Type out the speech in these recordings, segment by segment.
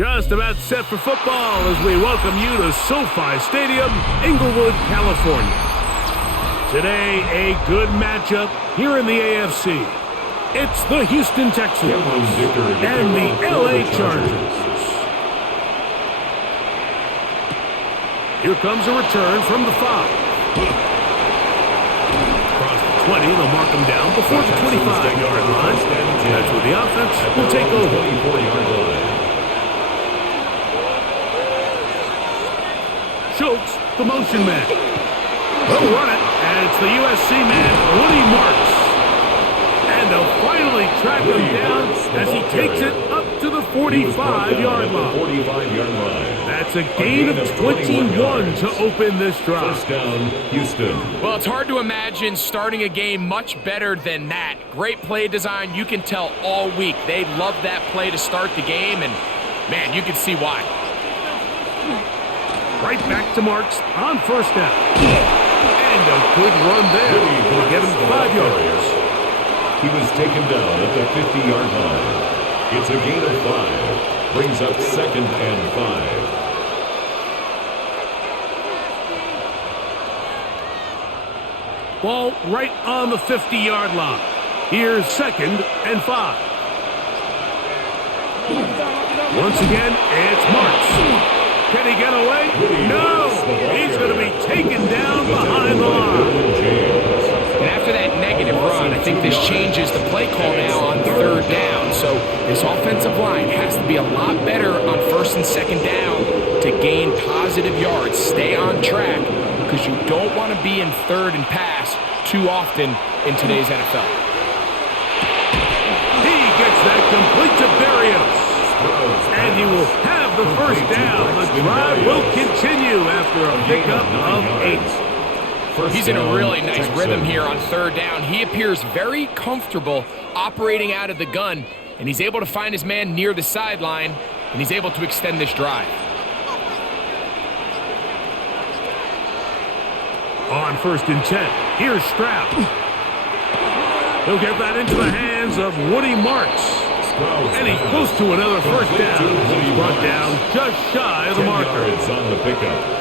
Just about set for football as we welcome you to SoFi Stadium, Inglewood, California. Today, a good matchup here in the AFC. It's the Houston Texans and the LA Chargers. Here comes a return from the 5. Across the 20, they'll mark them down before the 25-yard line. That's where the offense will take over. Schultz, the motion man. They'll run it, and it's the USC man, Woody Marks. And they'll finally track him down as he takes it up to the 45-yard line. That's a gain of 21 to open this drive. First down, Houston. Well, it's hard to imagine starting a game much better than that. Great play design. You can tell all week they love that play to start the game, and, man, you can see why. Right back to Marks on first down. And a good run there. Will get him 5 yards. He was taken down at the 50-yard line. It's a gain of 5. Brings up 2nd and 5. Ball right on the 50-yard line. Here's 2nd and 5. Once again, it's Marks. Can he get away? No! He's going to be taken down behind the line. And after that negative run, I think this changes the play call now on 3rd down. So this offensive line has to be a lot better on 1st and 2nd down to gain positive yards. Stay on track because you don't want to be in 3rd and pass too often in today's NFL. He gets that complete to Berrios. And he will have the first down. The drive will continue after a pickup of 8. He's in a really nice rhythm here on 3rd down. He appears very comfortable operating out of the gun, and he's able to find his man near the sideline, and he's able to extend this drive. On 1st and 10, here's Stroud. He'll get that into the hands of Woody Marks. And he's close to another first down. He's brought down just shy of the marker.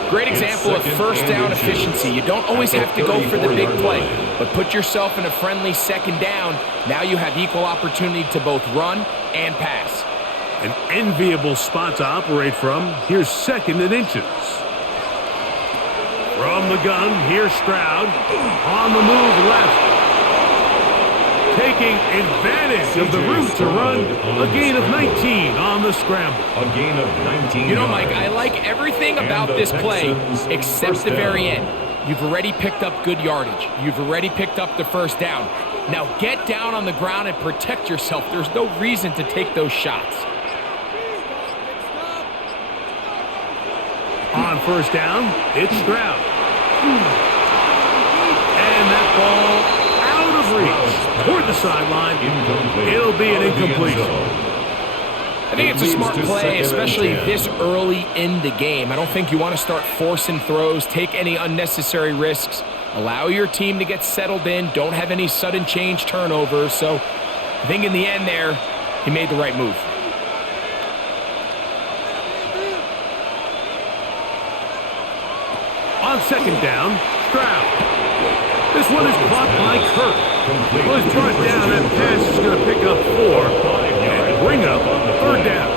Great example of first down efficiency. You don't always have to go for the big play, but put yourself in a friendly 2nd down. Now you have equal opportunity to both run and pass. An enviable spot to operate from. Here's 2nd and inches. From the gun, here's Stroud. On the move left. Taking advantage of the route to run, a gain of 19 on the scramble. A gain of 19. You know, Mike, I like everything about this play except the very end. You've already picked up good yardage. You've already picked up the first down. Now get down on the ground and protect yourself. There's no reason to take those shots. On first down, it's Stroud. And that ball out of reach toward the sideline. It'll be an incompletion. I think it's a smart play, especially this early in the game. I don't think you want to start forcing throws, take any unnecessary risks, allow your team to get settled in, don't have any sudden change turnovers. So I think in the end there, he made the right move. On 2nd down, Stroud. This one is caught by Kirk. Well, he's brought down. That pass is going to pick up 4 and bring up 3rd down.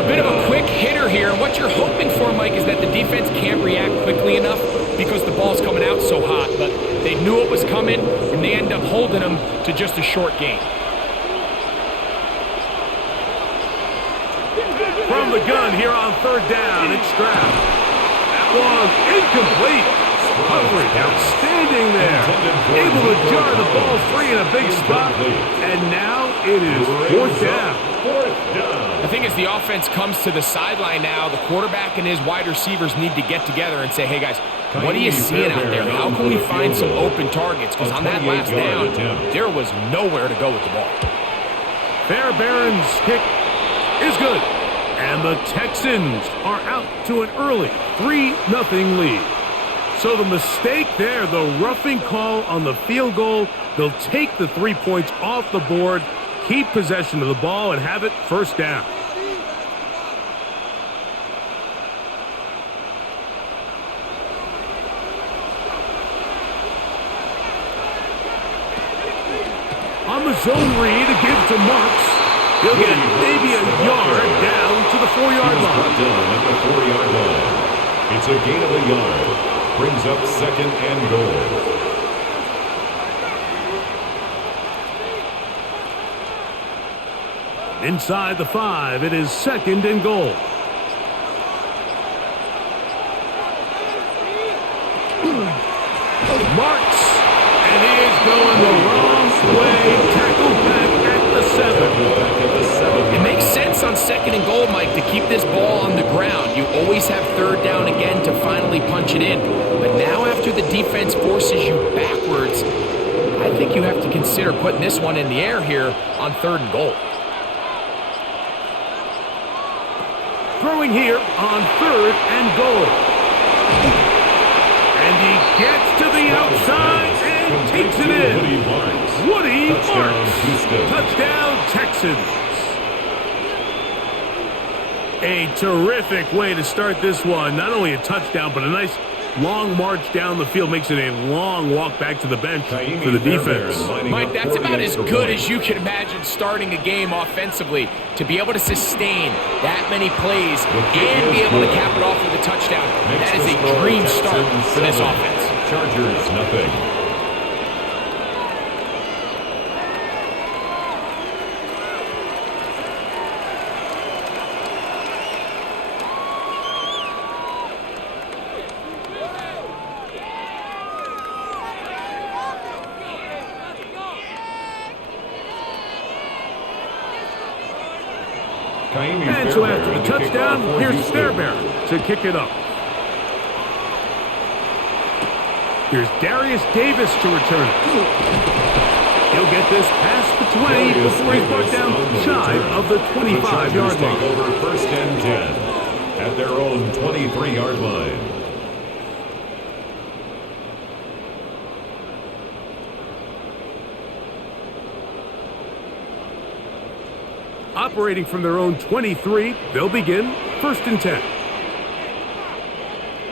A bit of a quick hitter here. What you're hoping for, Mike, is that the defense can't react quickly enough because the ball's coming out so hot. But they knew it was coming, and they end up holding them to just a short gain. From the gun here on 3rd down, it's Stroud. That was incomplete. Coverage outstanding there. Able to jar the ball free in a big spot. And now it is 4th down. I think as the offense comes to the sideline now, the quarterback and his wide receivers need to get together and say, hey, guys, what are you seeing out there? How can we find some open targets? Because on that last down, there was nowhere to go with the ball. Fairbairn's kick is good. And the Texans are out to an early 3-0 lead. So the mistake there, the roughing call on the field goal, they'll take the 3 points off the board, keep possession of the ball, and have it 1st down. zone read to give to Marks. He'll get maybe a yard down to the 4-yard line. Down at the 4-yard line. It's a gain of a yard. Brings up second and goal. Inside the 5, it is second and goal. Marks, and he is going the wrong way. Tackled back at the 7. It makes sense on second and goal, Mike, to keep this ball on the ground. You always have third down again to finally punch it in. But now after the defense forces you backwards, I think you have to consider putting this one in the air here on third and goal. Throwing here on third and goal. And he gets to the outside and takes it in. Woody Marks. Touchdown, Texans. A terrific way to start this one. Not only a touchdown, but a nice long march down the field. Makes it a long walk back to the bench for the defense. Mike, that's about as good as you can imagine starting a game offensively. To be able to sustain that many plays and be able to cap it off with a touchdown, that is a dream start for this offense. Chargers, nothing. And so after the touchdown, here's Fairbairn to kick it up. Here's Darius Davis to return it. He'll get this past the 20 before he's brought down shy of the 25-yard line. Take over first and 10 at their own 23-yard line. Operating from their own 23, they'll begin first and 10.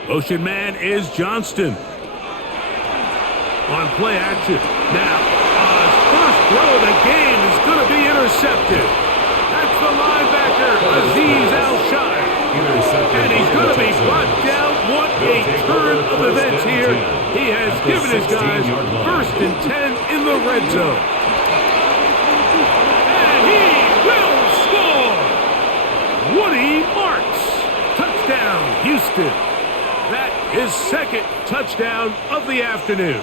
Motion man is Johnston. On play action. Now, his first throw of the game is going to be intercepted. That's the linebacker, Azeez Al-Shai. And he's going to be brought down. What a turn of events here. He has given his guys first and 10 in the red zone. Woody Marks. Touchdown, Houston. That is second touchdown of the afternoon.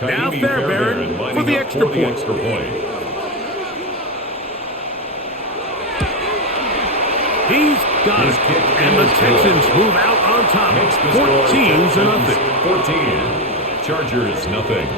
Now Fairbairn for the extra point. He's got it. And the Texans move out on top. 14-0. 14. Chargers, nothing.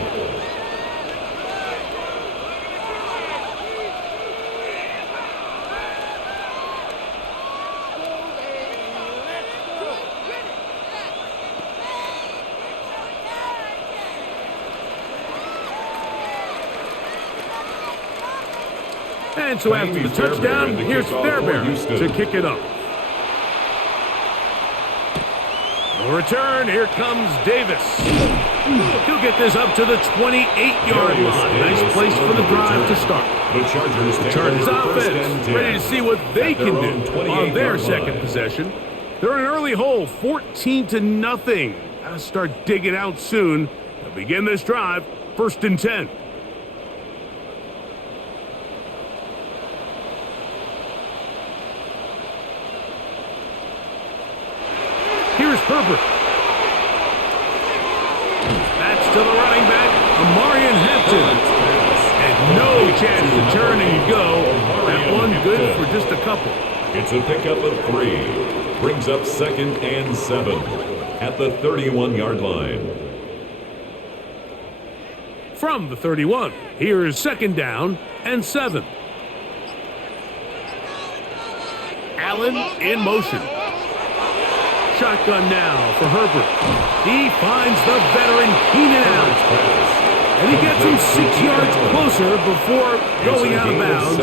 And so after the touchdown, here's Fairbairn to kick it up. No return, here comes Davis. He'll get this up to the 28-yard line. Nice place for the drive to start. The Chargers offense ready to see what they can do on their second possession. They're in an early hole, 14-0. Gotta start digging out soon. They'll begin this drive, first and 10. Here's Herbert. That's to the running back, Amarian Hampton. And no chance to turn and go. That one good for just a couple. It's a pickup of 3. Brings up second and 7 at the 31-yard line. From the 31, here is second down and 7. Allen in motion. Shotgun now for Herbert. He finds the veteran Keenan Allen. And he gets him 6 yards closer before going out of bounds.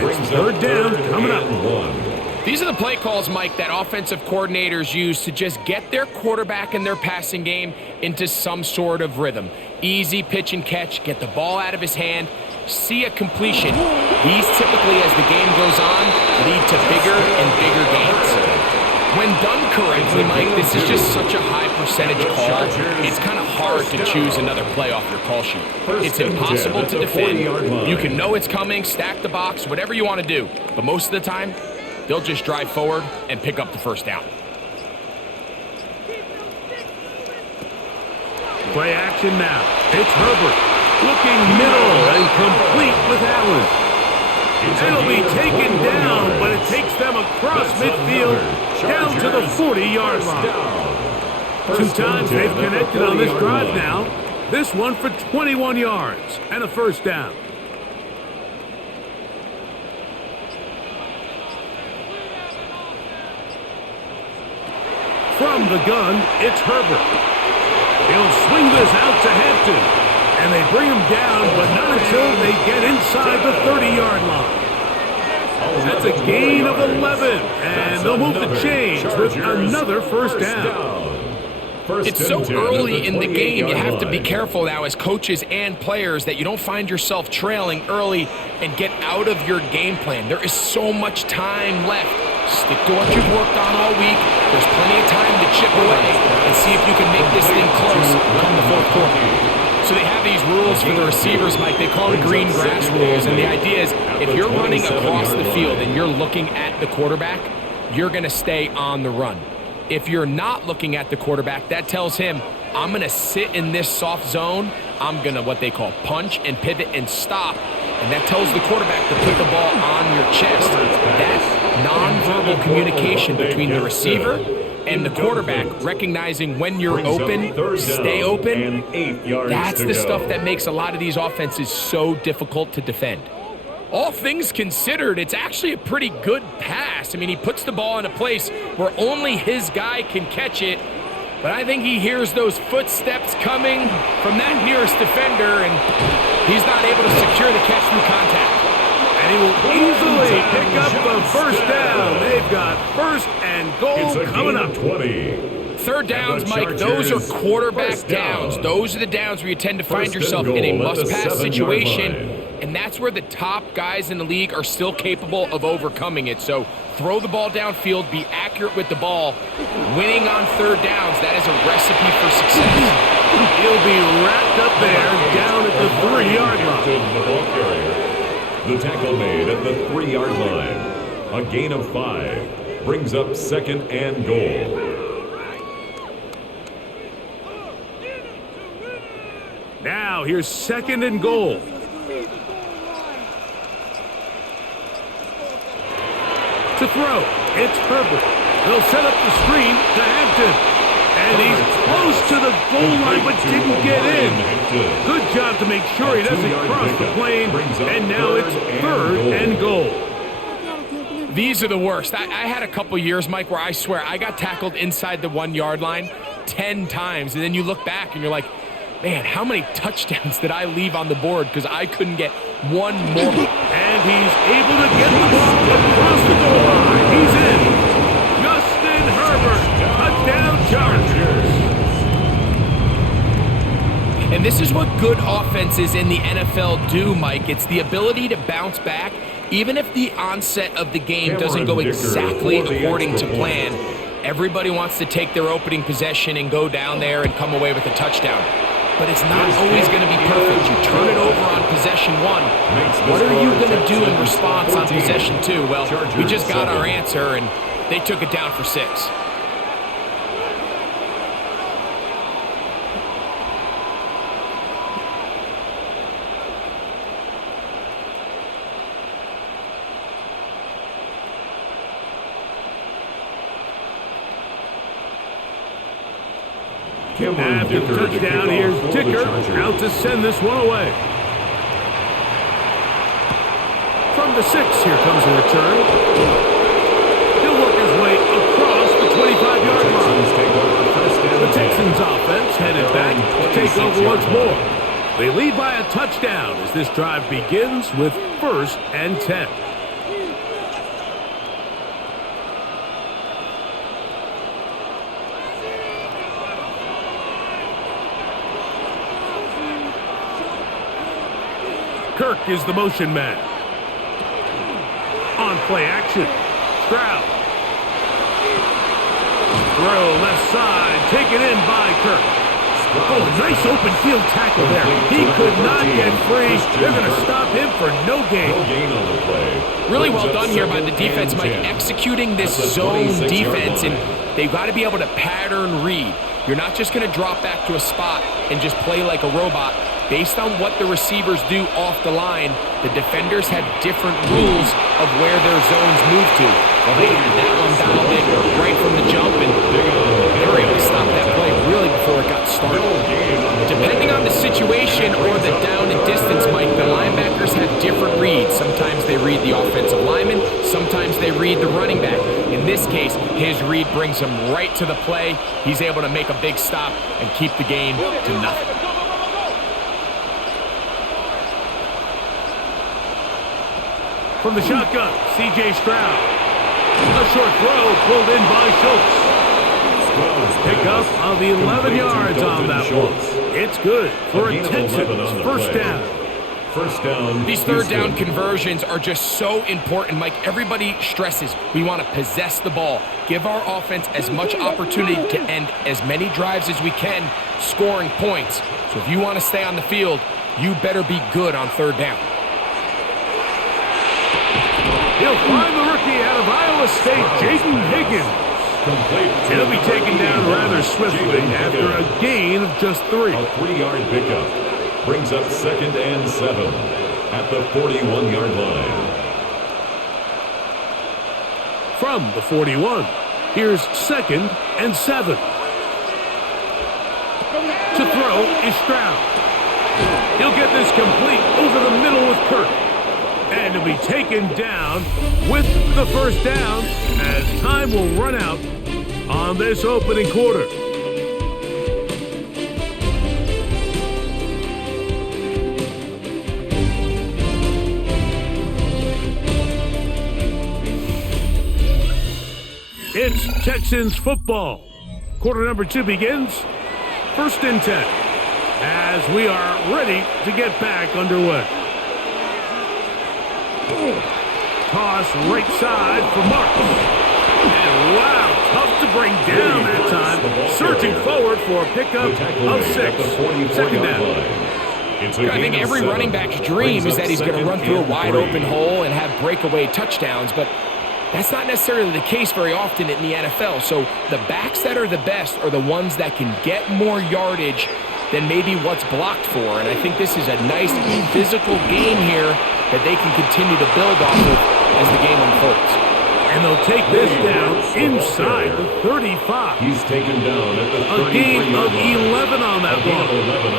brings third up down third coming up. and 1. These are the play calls, Mike, that offensive coordinators use to just get their quarterback and their passing game into some sort of rhythm. Easy pitch and catch, get the ball out of his hand, see a completion. These typically, as the game goes on, lead to bigger and bigger gains. When done correctly, Mike, this is just such a high percentage call. It's kind of hard to choose another play off your call sheet. It's impossible to defend. You can know it's coming, stack the box, whatever you want to do. But most of the time, they'll just drive forward and pick up the first down. Play action now. It's Herbert. Looking middle and complete with Allen. It'll be taken down, but it takes them across midfield down to the 40-yard line. 2 times they've connected on this drive now. This one for 21 yards and a first down. From the gun, it's Herbert. He'll swing this out to Hampton. And they bring him down, but not until they get inside the 30-yard line. That's a gain of 11, and they'll move the chains with another first down. It's so early in the game, you have to be careful now as coaches and players that you don't find yourself trailing early and get out of your game plan. There is so much time left. Stick to what you've worked on all week. There's plenty of time to chip away and see if you can make this thing close come the fourth quarter. So they have these rules for the receivers, Mike. They call them green grass rules. And the idea is if you're running across the field and you're looking at the quarterback, you're going to stay on the run. If you're not looking at the quarterback, that tells him, I'm going to sit in this soft zone. I'm going to what they call punch and pivot and stop. And that tells the quarterback to put the ball on your chest. That nonverbal communication between the receiver and the quarterback, recognizing when you're open, stay open, that's the stuff that makes a lot of these offenses so difficult to defend. All things considered, it's actually a pretty good pass. I mean, he puts the ball in a place where only his guy can catch it, but I think he hears those footsteps coming from that nearest defender, and he's not able to secure the catch through contact. And he will easily pick up the first down. They've got first and goal coming up. 20. Third downs, Mike, those are quarterback downs. Those are the downs where you tend to find yourself in a must-pass situation, and that's where the top guys in the league are still capable of overcoming it. So throw the ball downfield, be accurate with the ball. Winning on third downs, that is a recipe for success. He'll be wrapped up there down at the 3-yard line. The tackle made at the 3-yard line. A gain of 5 brings up second and goal. Now here's second and goal. To throw, it's Herbert. They'll set up the screen to Hampton. And he's close to the goal line, but didn't get in. Good job to make sure he doesn't cross the plane. And now it's third and goal. These are the worst. I had a couple years, Mike, where I swear I got tackled inside the 1-yard line 10 times. And then you look back and you're like, man, how many touchdowns did I leave on the board because I couldn't get one more? And he's able to get the ball across the goal line. He's in. Justin Herbert, touchdown Chargers. And this is what good offenses in the NFL do, Mike. It's the ability to bounce back, even if the onset of the game doesn't go exactly according to plan. Everybody wants to take their opening possession and go down there and come away with a touchdown. But it's not always going to be perfect. You turn it over on possession 1. What are you going to do in response on possession 2? Well, we just got our answer, and they took it down for 6. After the touchdown, here's Dicker out to send this one away. From the 6, here comes a return. He'll work his way across the 25-yard line. The Texans offense headed back to take over once more. They lead by a touchdown as this drive begins with 1st and 10. Kirk is the motion man. On play action. Stroud. Throw left side. Taken in by Kirk. Oh, nice open field tackle there. He could not get free. They're going to stop him for no gain. No gain on the play. Really well done here by the defense, Mike, executing this zone defense, and they've got to be able to pattern read. You're not just going to drop back to a spot and just play like a robot. Based on what the receivers do off the line, the defenders have different rules of where their zones move to. Well, they had that one dialed in right from the jump, and they were able to stop that play really before it got started. Depending on the situation or the down and distance, Mike, the linebackers have different reads. Sometimes they read the offensive lineman, sometimes they read the running back. In this case, his read brings him right to the play. He's able to make a big stop and keep the game to nothing. From the shotgun, C.J. Stroud. A short throw pulled in by Schultz. Pick up of 11 yards on that one. It's good for a Texans first down. First down. These third down conversions are just so important, Mike. Everybody stresses we want to possess the ball, give our offense as much opportunity to end as many drives as we can, scoring points. So if you want to stay on the field, you better be good on third down. He'll find the rookie out of Iowa State, Jaden Higgins. He'll be taken down rather swiftly after a gain of just 3. A 3-yard pickup brings up 2nd and 7 at the 41-yard line. From the 41, here's 2nd and 7. To throw is Stroud. He'll get this complete over the middle with Kirk. And he'll be taken down with the first down as time will run out on this opening quarter. It's Texans football. Quarter number 2 begins. 1st and 10 as we are ready to get back underway. Toss right side for Marks. And wow, tough to bring down that time. Surging forward for a pickup of 6. 2nd down. I think every running back's dream is that he's going to run through a wide open hole and have breakaway touchdowns, but that's not necessarily the case very often in the NFL. So the backs that are the best are the ones that can get more yardage than maybe what's blocked for. And I think this is a nice physical game here that they can continue to build off of as the game unfolds. And they'll take this down inside the 35. He's taken down at the 33. A gain of 11 on that ball.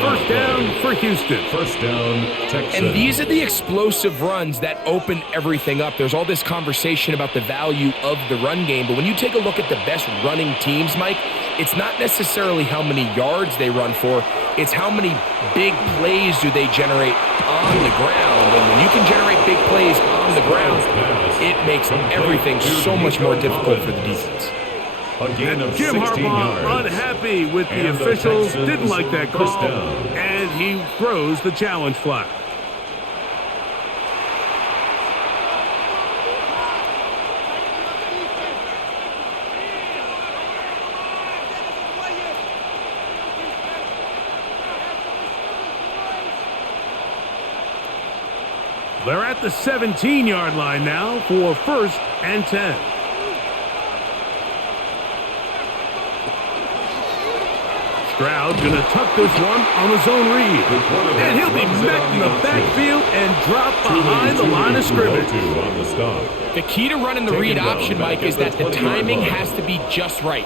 First down for Houston. First down, Texans. And these are the explosive runs that open everything up. There's all this conversation about the value of the run game, but when you take a look at the best running teams, Mike, it's not necessarily how many yards they run for, it's how many big plays do they generate on the ground. And when you can generate big plays on the ground, it makes everything so much more difficult for the defense. A gain of Jim 16 Harbaugh yards. unhappy with the And the officials, Texans didn't like that first call, down. and he throws the challenge flag. They're at the 17-yard line now for 1st and 10. Stroud going to tuck this one on his own read. And he'll be met in the backfield and drop behind the line of scrimmage. The key to running the read option, Mike, is that the timing has to be just right.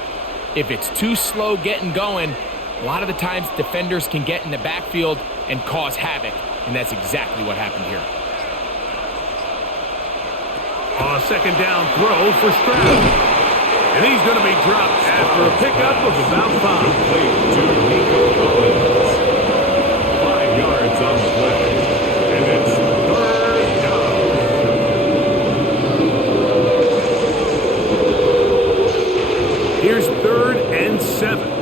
If it's too slow getting going, a lot of the times defenders can get in the backfield and cause havoc. And that's exactly what happened here. A 2nd down throw for Stroud. And he's going to be dropped after a pickup of about 5. Complete to Nico Collins. 5 yards on the play. And it's 3rd down. Here's 3rd and 7.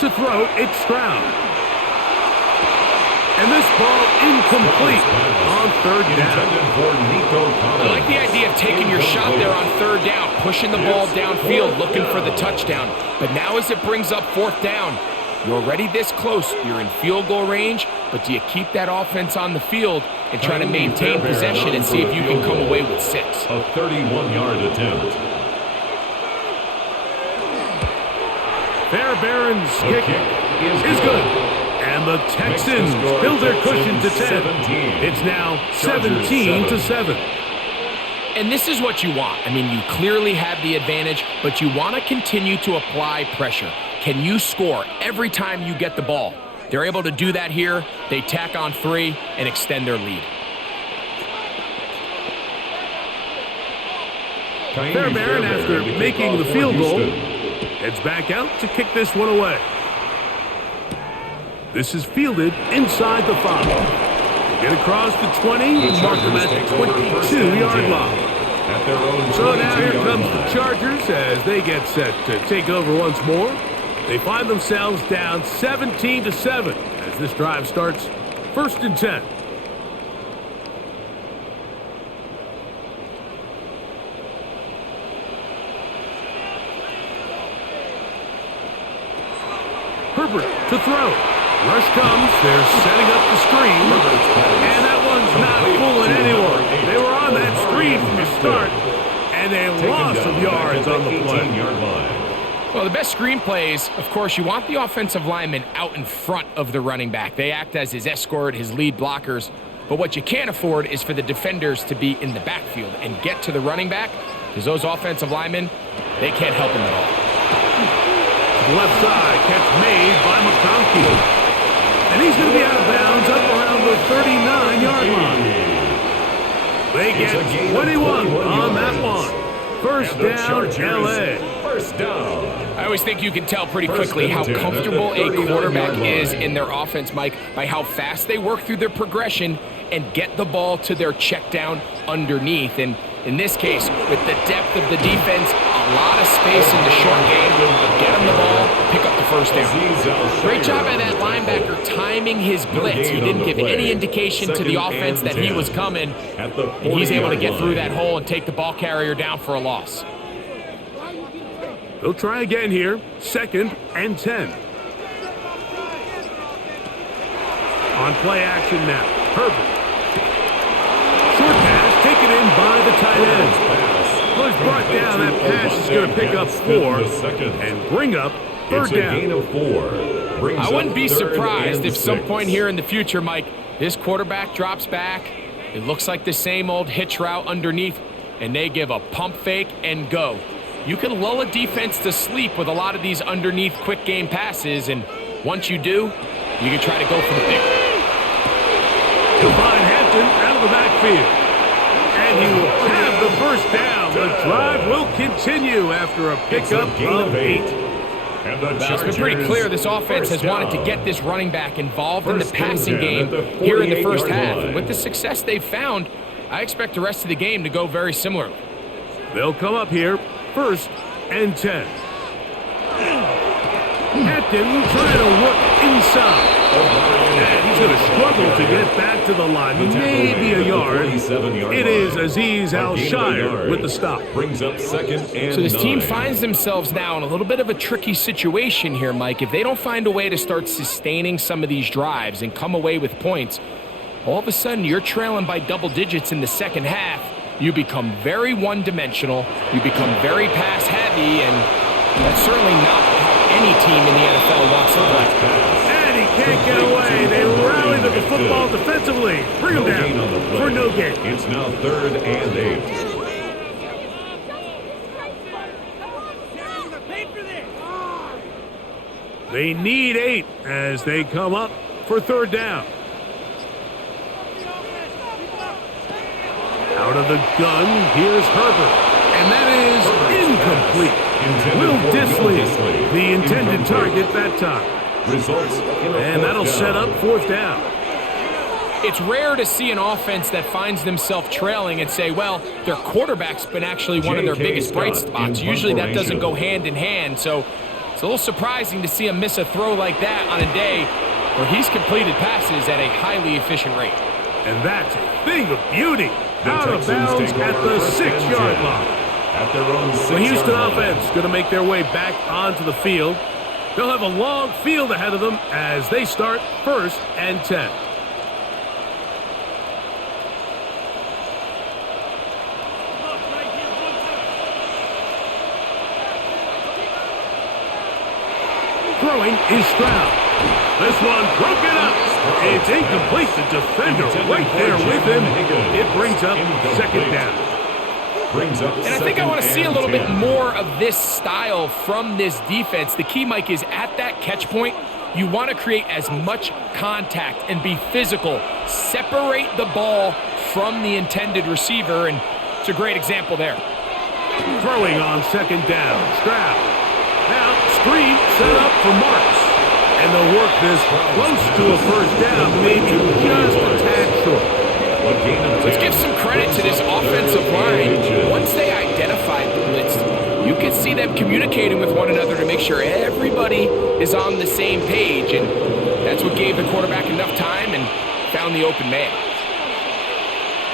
To throw, it's Stroud. And this ball incomplete on third down. I like the idea of taking your shot there on third down, pushing the ball downfield, looking for the touchdown. But now as it brings up fourth down, you're already this close. You're in field goal range, but do you keep that offense on the field and try to maintain possession and see if you can come away with 6? A 31-yard attempt. Fairbairn's kick is good. And the Texans build their cushion to 10. It's now 17-7. And this is what you want. I mean, you clearly have the advantage, but you want to continue to apply pressure. Can you score every time you get the ball? They're able to do that here. They tack on 3 and extend their lead. Fairbairn, after making the field goal, heads back out to kick this one away. This is fielded inside the 5. Get across the 20 and mark them at the 22-yard line. So now here comes the Chargers as they get set to take over once more. They find themselves down 17-7 as this drive starts 1st and 10. Herbert to throw. Rush comes. They're setting up the screen. And that one's not fooling anyone. They were on that screen from the start, and a loss of yards on the play. Well, the best screen plays, of course, you want the offensive lineman out in front of the running back. They act as his escort, his lead blockers. But what you can't afford is for the defenders to be in the backfield and get to the running back, because those offensive linemen, they can't help him at all. Left side, catch made by McConkey. And he's going to be out of bounds up around the 39-yard line. They get 21 on that one. First down, L.A. First down. I always think you can tell pretty quickly how comfortable a quarterback is in their offense, Mike, by how fast they work through their progression and get the ball to their check down underneath. And in this case, with the depth of the defense, a lot of space in the short game, get him the ball, pick up the first down. Great job by that linebacker timing his blitz. He didn't give any indication to the offense that he was coming, and he's able to get through that hole and take the ball carrier down for a loss. They'll try again here, 2nd and 10. On play action now, Herbert. Short pass taken in by the tight end. Was brought down. That pass is going to pick up 4 and bring up 3rd down. Gain of 4. I wouldn't be surprised if some point here in the future, Mike, this quarterback drops back. It looks like the same old hitch route underneath, and they give a pump fake and go. You can lull a defense to sleep with a lot of these underneath quick game passes, and once you do, you can try to go for the big one. He'll find Hampton out of the backfield. And he will have the first down. The drive will continue after a pickup of 8. It's been pretty clear this offense has wanted to get this running back involved in the passing game here in the first half. And with the success they've found, I expect the rest of the game to go very similarly. They'll come up here, 1st and 10. Hampton trying to work inside. And he's going to struggle to get back to the line. Maybe a yard. It is Azeez Al-Shire with the stop. Brings up 2nd and So this 9. team finds themselves now in a little bit of a tricky situation here, Mike. If they don't find a way to start sustaining some of these drives and come away with points, all of a sudden you're trailing by double digits in the second half. You become very one-dimensional. You become very pass-heavy, and that's certainly not how any team in the NFL wants to play. And he can't get away. They rally to the football defensively. Bring him down for no gain. It's now 3rd and 8. They need 8 as they come up for 3rd down. Out of the gun, here's Herbert. And that is incomplete. Will Dissly, the intended target that time. And that'll set up 4th down. It's rare to see an offense that finds themselves trailing and say, well, their quarterback's been actually one of their biggest bright spots. Usually that doesn't go hand in hand. So It's a little surprising to see him miss a throw like that on a day where he's completed passes at a highly efficient rate. And that's a thing of beauty. The Out of Texans bounds take at over the first and 6-yard 10 line. at their own 6-yard The Houston line. offense going to make their way back onto the field. They'll have a long field ahead of them as they start 1st and 10. Throwing is Stroud. This one broken up. It's incomplete. The defender right there with him. It brings up 2nd down. And I think I want to see a little bit more of this style from this defense. The key, Mike, is at that catch point, you want to create as much contact and be physical. Separate the ball from the intended receiver, and it's a great example there. Throwing on 2nd down. Stroud. Now, screen set up for Marks. And they'll work this close to a 1st down, maybe just a tad short. Let's give some credit to this offensive line. Once they identified the blitz, you can see them communicating with one another to make sure everybody is on the same page, and that's what gave the quarterback enough time and found the open man.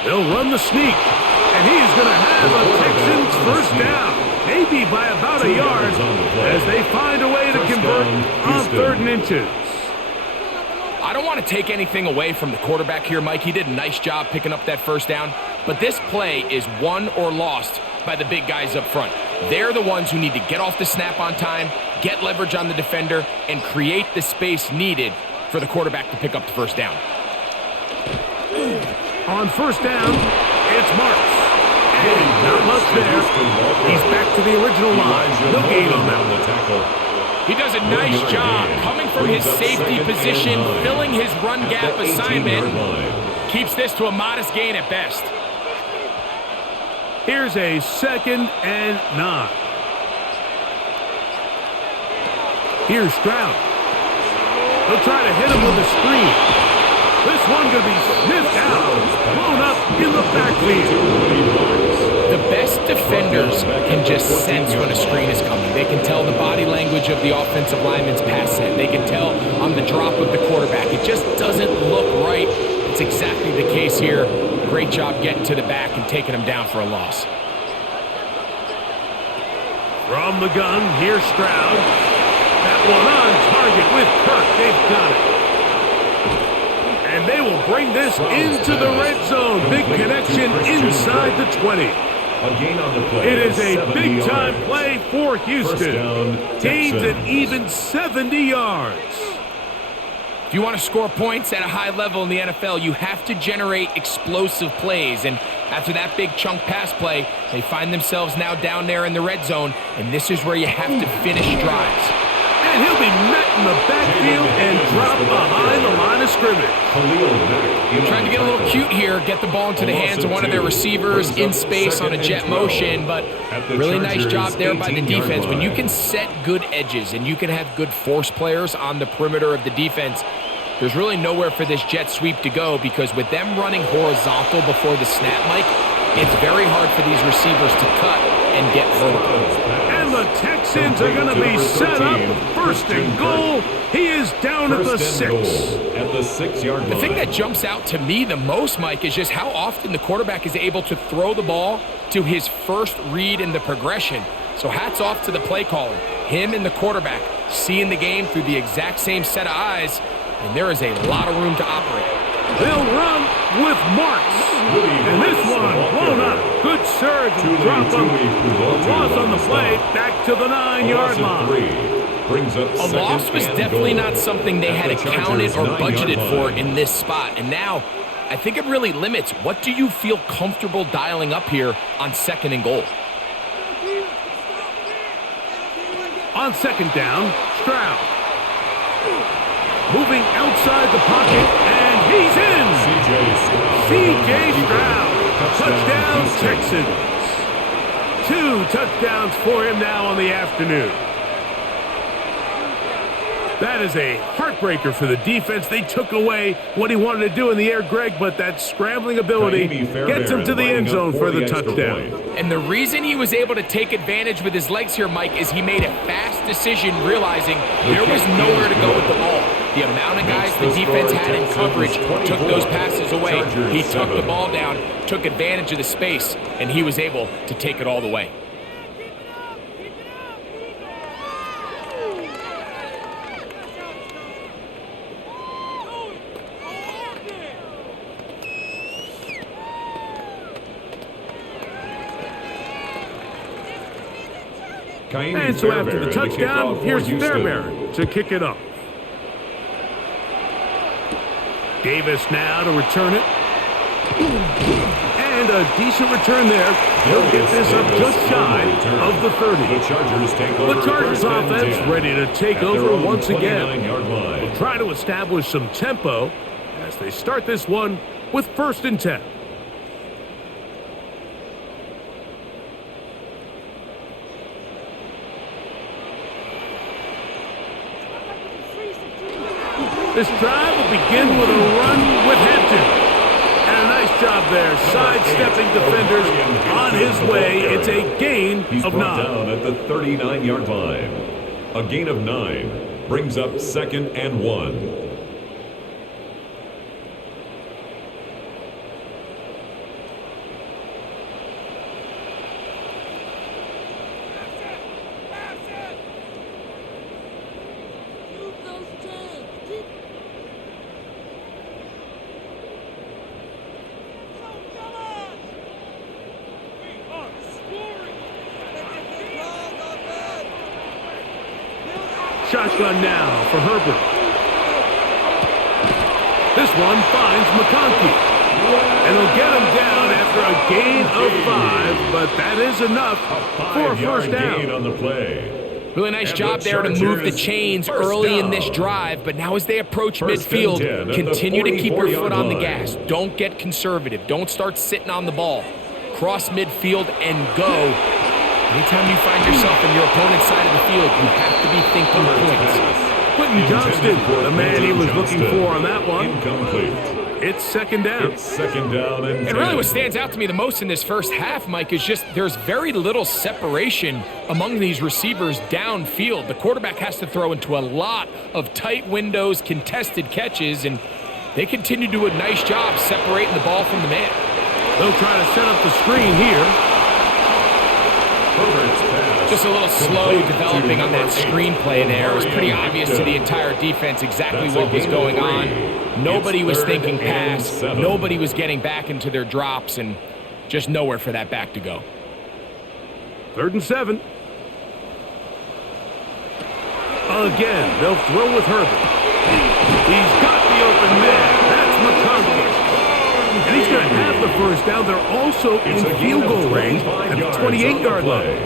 They'll run the sneak, and he is going to have a Texans 1st down, maybe by about a yard, as they find a way to convert on 3rd and inches. I don't want to take anything away from the quarterback here, Mike. He did a nice job picking up that 1st down, but this play is won or lost by the big guys up front. They're the ones who need to get off the snap on time, get leverage on the defender, and create the space needed for the quarterback to pick up the 1st down. On 1st down, it's Marks. And not much there. He's back to the original line. No gain on that one. He does a nice job coming from his safety position, filling his run gap assignment. Keeps this to a modest gain at best. Here's a 2nd and 9. Here's Stroud. They'll try to hit him with a screen. This one going to be sniffed out, blown up in the backfield. The best defenders can just sense when a screen is coming. They can tell the body language of the offensive lineman's pass set. They can tell on the drop of the quarterback. It just doesn't look right. It's exactly the case here. Great job getting to the back and taking him down for a loss. From the gun, here's Stroud. That one on target with Kirk. They've got it. And they will bring this into the red zone. Big connection inside the 20. It is a big-time play for Houston. Gains an even 70 yards. If you want to score points at a high level in the NFL, you have to generate explosive plays. And after that big chunk pass play, they find themselves now down there in the red zone. And this is where you have to finish drives. And he'll be met in the backfield and dropped behind the line of scrimmage. Trying to get a little cute here, get the ball into the hands of one of their receivers in space on a jet motion, but really nice job there by the defense. When you can set good edges and you can have good force players on the perimeter of the defense, there's really nowhere for this jet sweep to go, because with them running horizontal before the snap, Mike, it's very hard for these receivers to cut and get vertical. And the Texans are going to be set up 1st and goal. He is down at the 6. At the 6-yard line. The thing that jumps out to me the most, Mike, is just how often the quarterback is able to throw the ball to his first read in the progression. So hats off to the play caller. Him and the quarterback seeing the game through the exact same set of eyes, and there is a lot of room to operate. They'll run with Marks. And this one blown up. Good surge and drop him. A loss on the play, back to the 9-yard line. A loss was definitely not something they had accounted or budgeted for in this spot. And now, I think it really limits what do you feel comfortable dialing up here on 2nd and goal. On 2nd down, Stroud. Moving outside the pocket, and he's in. C.J. Stroud. Touchdown, Texans. 2 touchdowns for him now on the afternoon. That is a heartbreaker for the defense. They took away what he wanted to do in the air, Greg, but that scrambling ability gets him to the end zone for the touchdown. And the reason he was able to take advantage with his legs here, Mike, is he made a fast decision realizing there was nowhere to go with the ball. The amount of guys the defense had in coverage took those passes away. He took the ball down, took advantage of the space, and he was able to take it all the way. And so after the touchdown, here's Fairbairn to kick it off. Davis now to return it. And a decent return there. He'll get this up just shy of the 30. The Chargers offense ready to take over once again. They'll try to establish some tempo as they start this one with 1st and 10. This drive will begin with a run with Hampton. And a nice job there, sidestepping defenders on his way. It's a gain of 9. Down at the 39-yard line. A gain of 9 brings up 2nd and 1. Shotgun now for Herbert. This one finds McConkey. And he'll get him down after a gain of 5, but that is enough for a 1st down. Gain on the play. Really nice job there to move the chains early in this drive, but now as they approach midfield, continue to keep your foot on the gas. Don't get conservative. Don't start sitting on the ball. Cross midfield and go. Anytime you find yourself in your opponent's side of the field, you have to be thinking points. Quentin Johnston, the man he was looking for on that one. Incomplete. It's 2nd down. It's 2nd down and 10. And really what stands out to me the most in this first half, Mike, is just there's very little separation among these receivers downfield. The quarterback has to throw into a lot of tight windows, contested catches, and they continue to do a nice job separating the ball from the man. They'll try to set up the screen here. Just a little slow developing on that screenplay there. It was pretty obvious to the entire defense exactly what was going on. Nobody was thinking pass. Nobody was getting back into their drops, and just nowhere for that back to go. 3rd and 7. Again, they'll throw with Herbert. He's got the open man. That's McConkey. And he's going to have the 1st down. They're also in field goal range at the 28-yard line.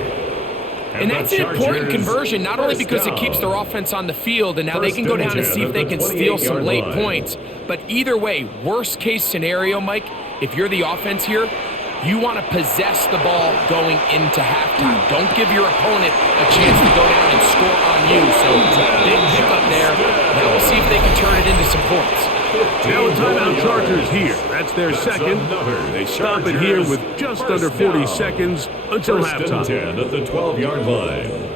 And that's an important conversion, not only because it keeps their offense on the field, and now they can go down and see if they can steal some late points. But either way, worst case scenario, Mike, if you're the offense here, you want to possess the ball going into halftime. Don't give your opponent a chance to go down and score on you. So big pickup there. Now we'll see if they can turn it into some points. Now a timeout Chargers here. That's their 2nd. They stop it here with just under 40 seconds until halftime. 10 at the 12-yard line.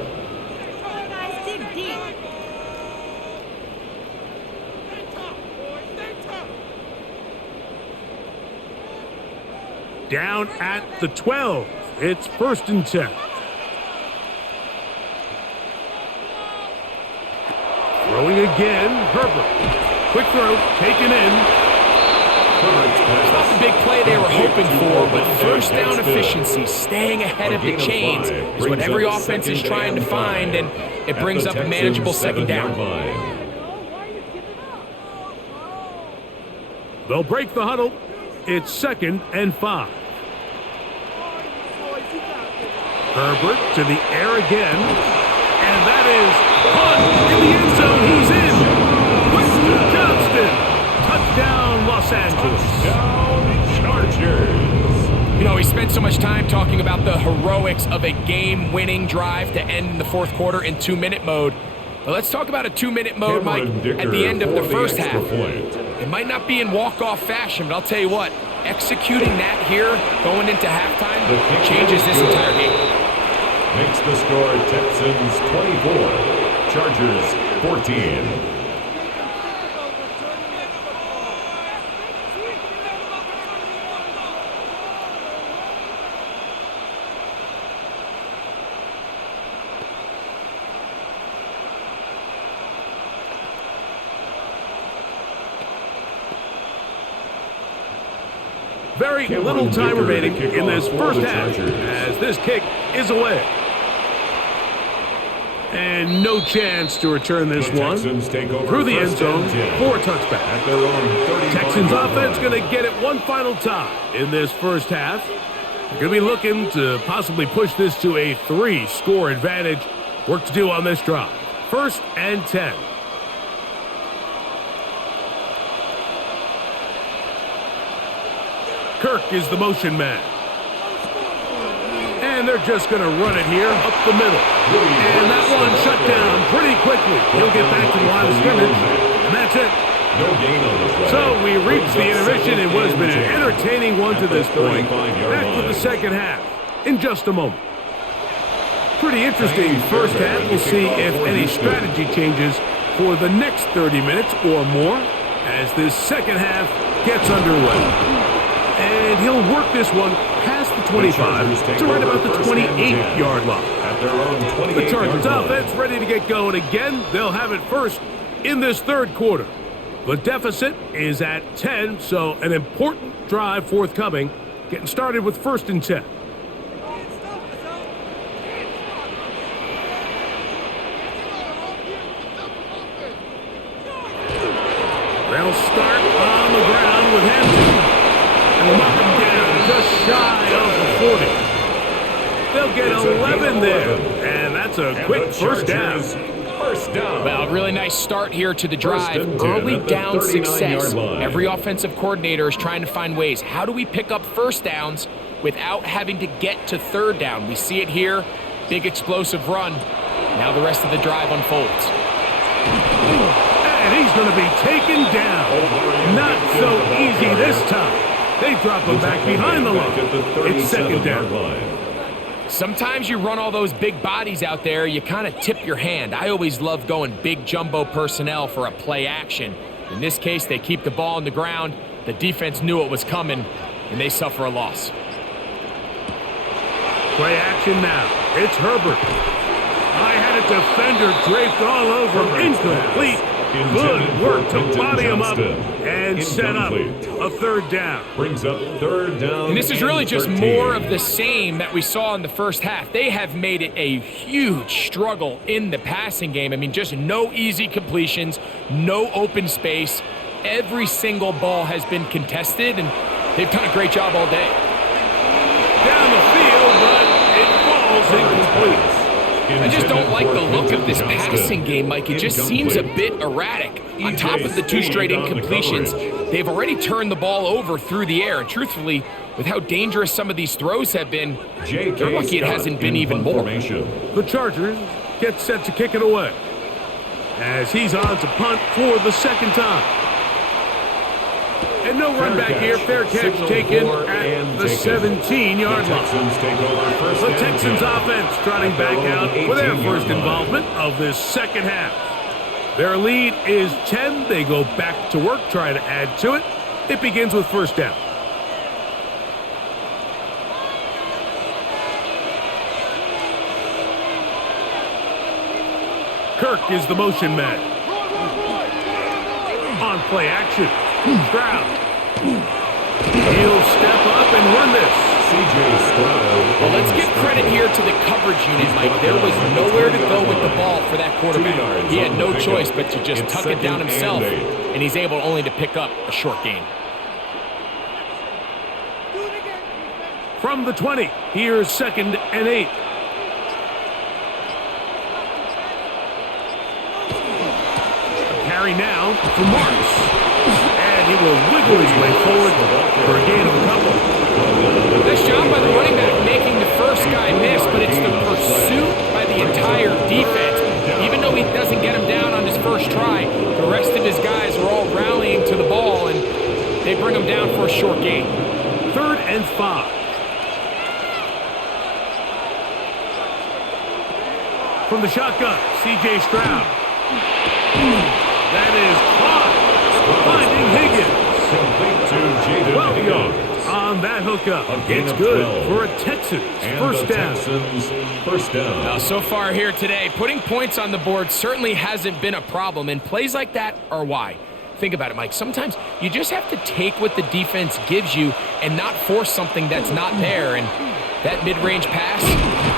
Down at the 12. It's 1st and 10. Throwing again, Herbert. Quick throw, taken in. It's not the big play they were hoping for, but 1st down efficiency, staying ahead of the chains, is what every offense is trying to find, and it brings up a manageable 2nd down. They'll break the huddle. It's 2nd and 5. Herbert to the air again. And that is caught in the end zone. He's in. Quentin Johnston. Touchdown, Los Angeles. Touchdown, Chargers. You know, we spent so much time talking about the heroics of a game-winning drive to end in the 4th quarter in 2-minute mode. Well, let's talk about a 2-minute mode, Mike, at the end of the first half. It might not be in walk-off fashion, but I'll tell you what, executing that here, going into halftime, changes this entire game. Makes the score Texans 24, Chargers 14. Very little time remaining in this first half as this kick is away. And no chance to return this one through the end zone for a touchback. Texans offense going to get it one final time in this first half. They're going to be looking to possibly push this to a 3-score advantage. Work to do on this drive. 1st and 10. Kirk is the motion man. And they're just going to run it here up the middle. And that one shut down pretty quickly. He'll get back to the line of scrimmage, and that's it. No gain on the play. So we reached the intermission in what has been an entertaining one to this point. Back with the second half in just a moment. Pretty interesting first half. We'll see if any strategy changes for the next 30 minutes or more as this second half gets underway. And he'll work this one past the 25 to right about the 28-yard line. The Chargers offense ready to get going again. They'll have it first in this third quarter. The deficit is at 10, so an important drive forthcoming. Getting started with 1st and 10. They'll start on the ground with Hampton. And knock him down just shy of the 40. They'll get 11 there, and that's a quick first down. Well, a really nice start here to the drive. Early down success. Every offensive coordinator is trying to find ways. How do we pick up first downs without having to get to third down? We see it here. Big explosive run. Now the rest of the drive unfolds. And he's going to be taken down. Not so easy this time. They drop him back behind the line. It's second down. Sometimes you run all those big bodies out there, you kind of tip your hand. I always love going big jumbo personnel for a play action. In this case, they keep the ball on the ground. The defense knew it was coming, and they suffer a loss. Play action now. It's Herbert. I had a defender draped all over him. Incomplete. Good work to body him up and set up a third down. Brings up third down. And this is really just more of the same that we saw in the first half. They have made it a huge struggle in the passing game. I mean, just no easy completions, no open space. Every single ball has been contested, and they've done a great job all day. Down the field, but it falls incomplete. I just don't like the look of this passing game, Mike. It just seems a bit erratic. On top of the 2 straight incompletions, they've already turned the ball over through the air. And truthfully, with how dangerous some of these throws have been, they're lucky it hasn't been even more. The Chargers get set to kick it away as he's on to punt for the second time. And no run back here. Fair catch taken at the 17-yard line. The Texans offense trotting back out for their first involvement of this second half. Their lead is 10. They go back to work, try to add to it. It begins with first down. Kirk is the motion man. On play action. Stroud. He'll step up and run this. Well, let's give credit here to the coverage unit, Mike. There was nowhere to go with the ball for that quarterback. He had no choice but to just tuck it down himself, and he's able only to pick up a short gain. From the 20, here's 2nd and 8. A carry now for Marks. He will wiggle his way forward for a gain of a couple. Nice job by the running back making the first guy miss, but it's the pursuit by the entire defense. Even though he doesn't get him From the shotgun, C.J. Stroud. That is caught. Finding Higgins. Complete to Jaden 12 Higgins. yards on that hookup. A gain It's of good 12. for a Texans And first the down. Texans first down. Now, so far here today, putting points on the board certainly hasn't been a problem, and plays like that are why. Think about it, Mike. Sometimes you just have to take what the defense gives you and not force something that's not there, and that mid-range pass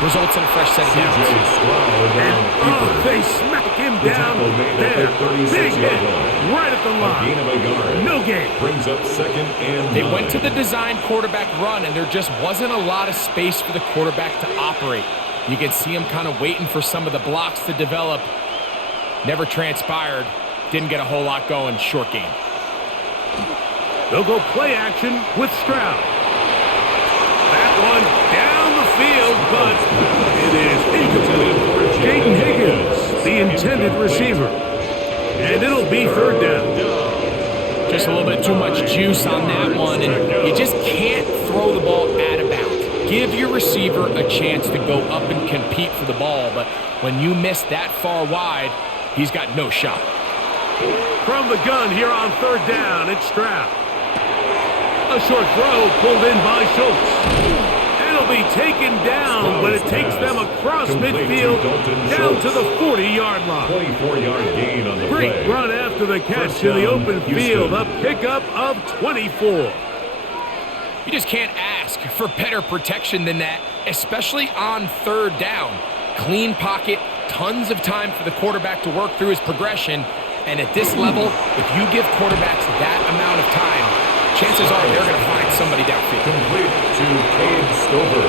results in a fresh set of C.J. downs. Stroud And on oh, keeper. they smack him The down tackle made at there. the 36 Big yard hit line. right at the A gain line. of a yard. No gain. Brings up second and They 9. went to the design quarterback run, and there just wasn't a lot of space for the quarterback to operate. You can see him kind of waiting for some of the blocks to develop. Never transpired. Didn't get a whole lot going. Short game. They'll go play action with Stroud. That one down the field, but it is incomplete. Jaden Higgins, the intended receiver. And it'll be third down. Just a little bit too much juice on that one, and you just can't throw the ball out of bounds. Give your receiver a chance to go up and compete for the ball, but when you miss that far wide, he's got no shot. From the gun here on third down, it's Stroud. A short throw pulled in by Schultz. It'll be taken down, but it takes them across midfield down to the 40-yard line. 24-yard gain on the Great play. run after the catch First in the down, open Houston. field. A pickup of 24. You just can't ask for better protection than that, especially on third down. Clean pocket, tons of time for the quarterback to work through his progression, and at this level, if you give quarterbacks that amount of time, chances are they're going to find somebody downfield. Complete to Cade Stover.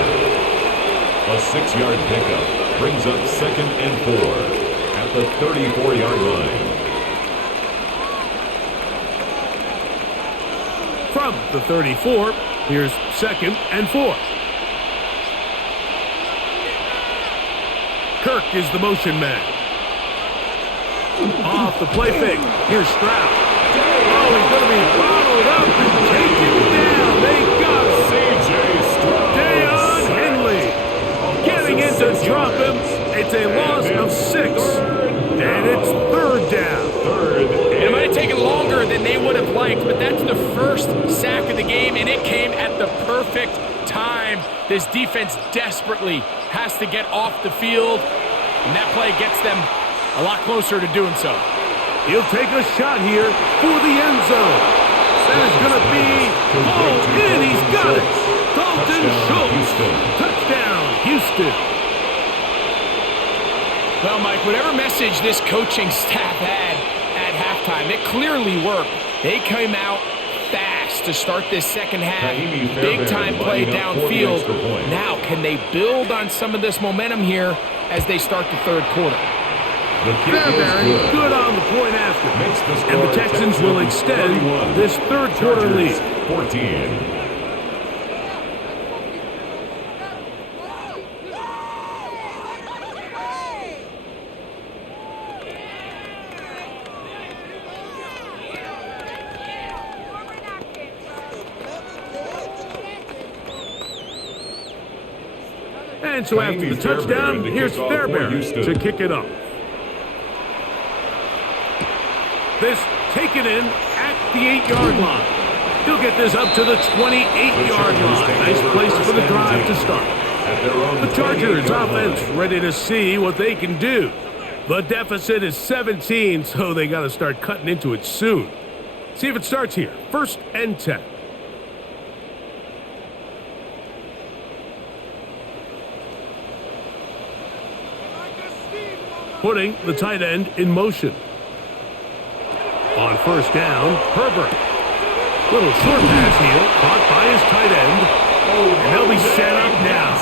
A 6-yard pickup brings up second and 4 at the 34-yard line. From the 34, here's second and 4. Kirk is the motion man. Off the play fake. Here's Stroud. Oh, he's going to be bottled up and taken down. They got him. C.J. Stroud. Deion Henley getting in to drop him. It's a loss of 6, and it's third down. It might have taken longer than they would have liked, but that's the first sack of the game, and it came at the perfect time. This defense desperately has to get off the field, and that play gets them a lot closer to doing so. He'll take a shot here for the end zone. That is going to be in. He's got it. Dalton Schultz. Touchdown, Houston. Well, Mike, whatever message this coaching staff had at halftime, it clearly worked. They came out fast to start this second half. Big-time play downfield. Now, can they build on some of this momentum here as they start the third quarter? Fairbairn good on the point after. And the Texans will extend this third quarter lead. 14. And so after the touchdown, here's Fairbairn to kick it off. This taken in at the 8-yard line. He'll get this up to the 28-yard line. Nice place for the drive to start. The Chargers offense ready to see what they can do. The deficit is 17, so they got to start cutting into it soon. See if it starts here. First and 10. Putting the tight end in motion. On first down, Herbert. Little short pass here, caught by his tight end. And they'll be set up now.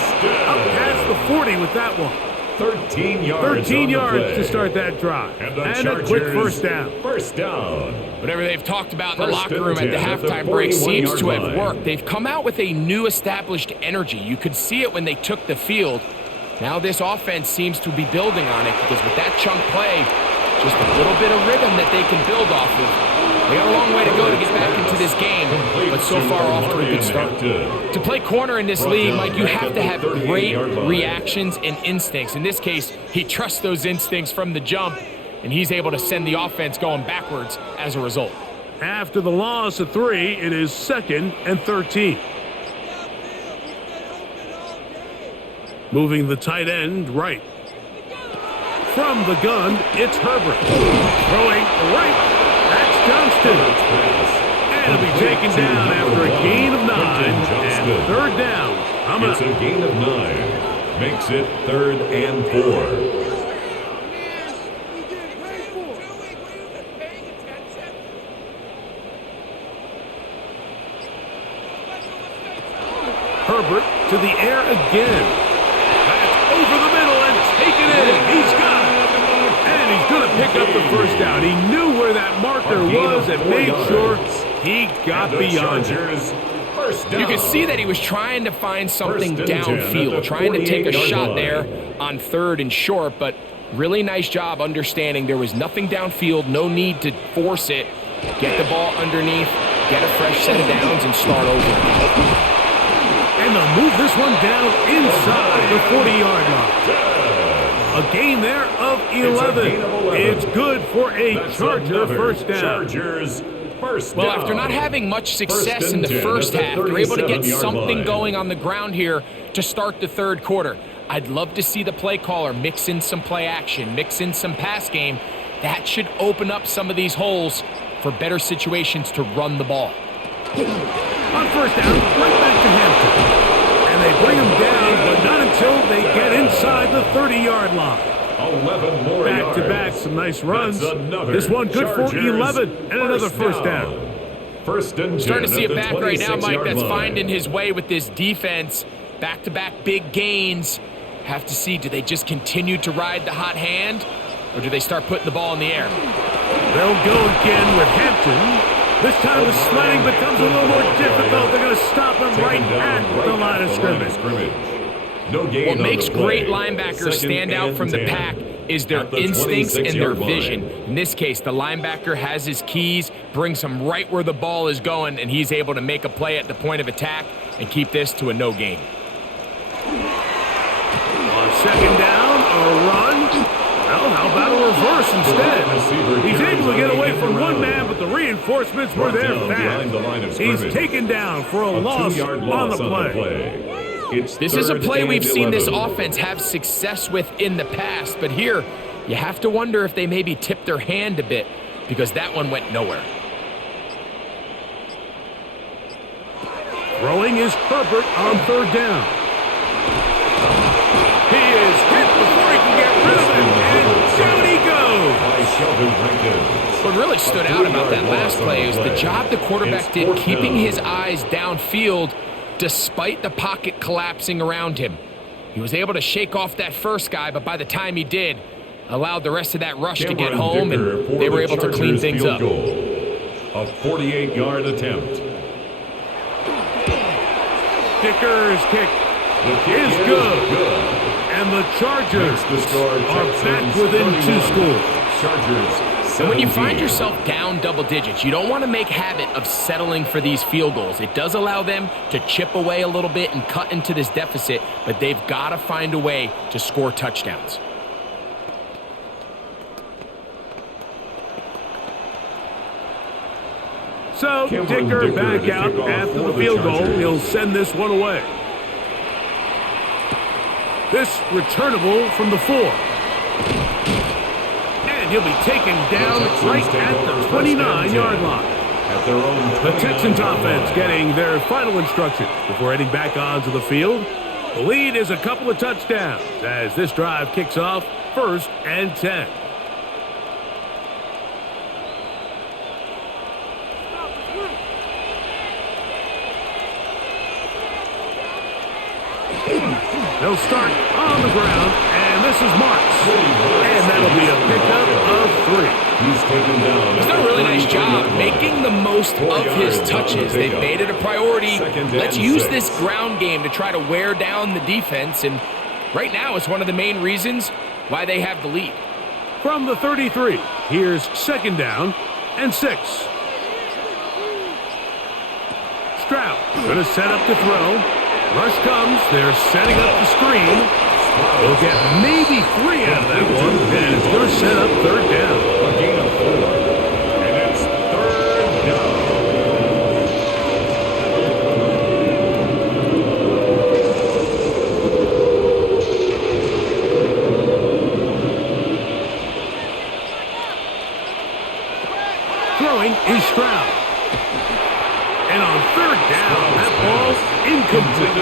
Up past the 40 with that one. 13 yards 13 on the yards play. to start that drive. And a quick first down. First down. Whatever they've talked about in the First locker room at the 10 at the halftime break seems to 41-yard have line. worked. They've come out with a new established energy. You could see it when they took the field. Now this offense seems to be building on it because with that chunk play, just a little bit of rhythm that they can build off of. They got a long way to go to get back into this game, but so far off to a good start. To play corner in this league, Mike, you have to have great reactions and instincts. In this case, he trusts those instincts from the jump, and he's able to send the offense going backwards as a result. After the loss of 3, it is 2nd and 13. Moving the tight end right. From the gun, it's Herbert. Throwing right. That's Johnston. And it'll be taken down after a gain of 9 and 3rd down. It's a gain of 9. Makes it 3rd and 4. Herbert to the air again. That's over the middle and taken in. He's got it. And he's going to pick up the first down. He knew where that marker was and made sure he got beyond it. You can see that he was trying to find something downfield, trying to take a shot there on 3rd and short, but really nice job understanding there was nothing downfield, no need to force it. Get the ball underneath, get a fresh set of downs, and start over. And they'll move this one down inside the 40-yard line. A gain there of 11. It's good for a Charger first down. Chargers first down. Well, after not having much success in the first half, they're able to get something going on the ground here to start the 3rd quarter. I'd love to see the play caller mix in some play action, mix in some pass game. That should open up some of these holes for better situations to run the ball. On first down, right back to Hampton. And they bring him down, but not until they get inside the 30-yard line. 11 more yards. Back-to-back, some nice runs. This one good for 11 and another first down. First and 10. Starting to see it back right now, Mike, that's finding his way with this defense. Back-to-back big gains. Have to see, do they just continue to ride the hot hand, or do they start putting the ball in the air? They'll go again with Hampton. This time the sliding becomes a little more difficult. They're going to stop him right at the line of scrimmage. No gain. What makes great linebackers stand out from the pack is their instincts and their vision. In this case, the linebacker has his keys, brings him right where the ball is going, and he's able to make a play at the point of attack and keep this to a no gain. On second down, a run. Well, how about a reverse instead? He's able to get away from one man, but the reinforcements were there fast. He's taken down for a loss on the play. This is a play we've seen this offense have success with in the past, but here you have to wonder if they maybe tipped their hand a bit because that one went nowhere. Throwing is Herbert on 3rd down. He is hit before he can get rid of it, and down he goes. What really stood out about that last play is the job the quarterback did keeping his eyes downfield despite the pocket collapsing around him. He was able to shake off that first guy, but by the time he did, allowed the rest of that rush to get home, and they were able to clean things up. A 48-yard attempt. Dicker's kick is good. And the Chargers are back within 2 scores. Chargers. And when you find yourself down double digits, you don't want to make habit of settling for these field goals. It does allow them to chip away a little bit and cut into this deficit, but they've got to find a way to score touchdowns. So Dicker back out after the field goal. He'll send this one away. This returnable from the 4. And he'll be taken down right at the 29-yard line. The Texans offense getting their final instructions before heading back onto the field. The lead is a couple of touchdowns as this drive kicks off 1st and 10. They'll start on the ground, and this is Marks. And that'll be a pickup of 3. He's taken down. He's done a really nice job making the most of his touches. They've made it a priority. Let's use this ground game to try to wear down the defense, and right now it's one of the main reasons why they have the lead. From the 33, here's 2nd down and 6. Stroud. Going to set up to throw. Rush comes. They're setting up the screen. They'll get maybe 3 out of that one, and it's going to set up third down. A gain of 4. And it's third down. Throwing is Stroud. And on third down, that ball's incomplete.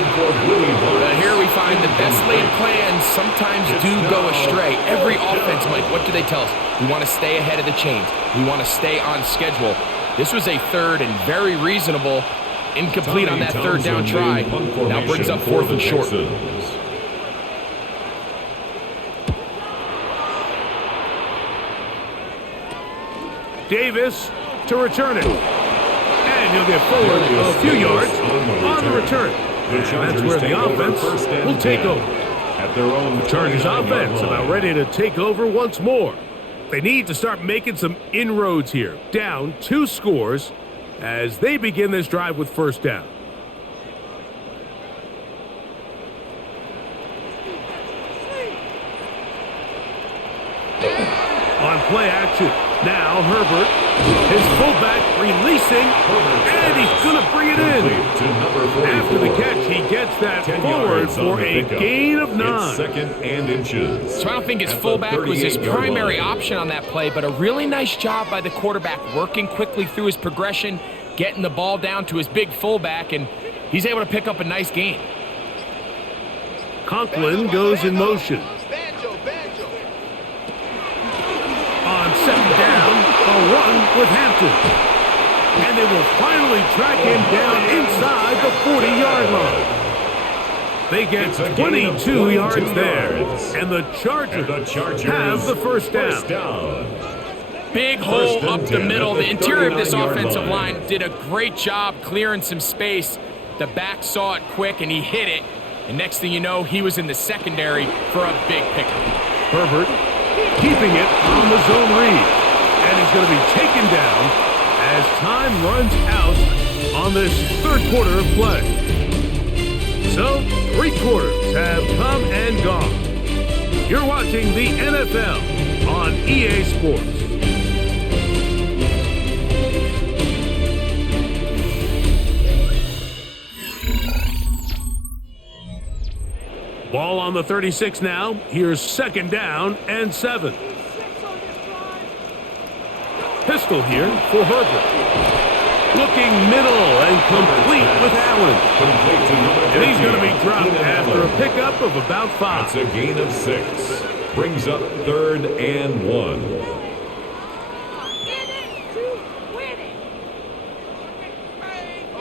Here we find the best laid plans sometimes do go astray. Every offense, Mike, what do they tell us? We want to stay ahead of the chains. We want to stay on schedule. This was a third and very reasonable incomplete on that third down try. Now brings up fourth and short. Davis to return it. And he'll get forward a few yards on the return. And that's where the offense will take over. At their own The Chargers offense about ready to take over once more. They need to start making some inroads here. Down 2 scores as they begin this drive with first down. On play action. Now Herbert, his fullback releasing, and he's going to bring it in. After the catch, he gets that forward for a gain of 9. Second and inches. So I don't think his fullback was his primary option on that play, but a really nice job by the quarterback working quickly through his progression, getting the ball down to his big fullback, and he's able to pick up a nice gain. Conklin goes in motion. On second down, a run with Hampton. And they will finally track him down inside the 40-yard line. They get 22 yards there, and the Chargers have the first down. Big hole up the middle. The interior of this offensive line did a great job clearing some space. The back saw it quick, and he hit it. And next thing you know, he was in the secondary for a big pickup. Herbert keeping it on the zone read. And he's going to be taken down as time runs out on this third quarter of play. So, 3 quarters have come and gone. You're watching the NFL on EA Sports. Ball on the 36 now. Here's second down and 7. Pistol here for Herbert. Looking middle and complete with Allen. And he's going to be dropped after a pickup of about 5. That's a gain of 6. Brings up third and 1.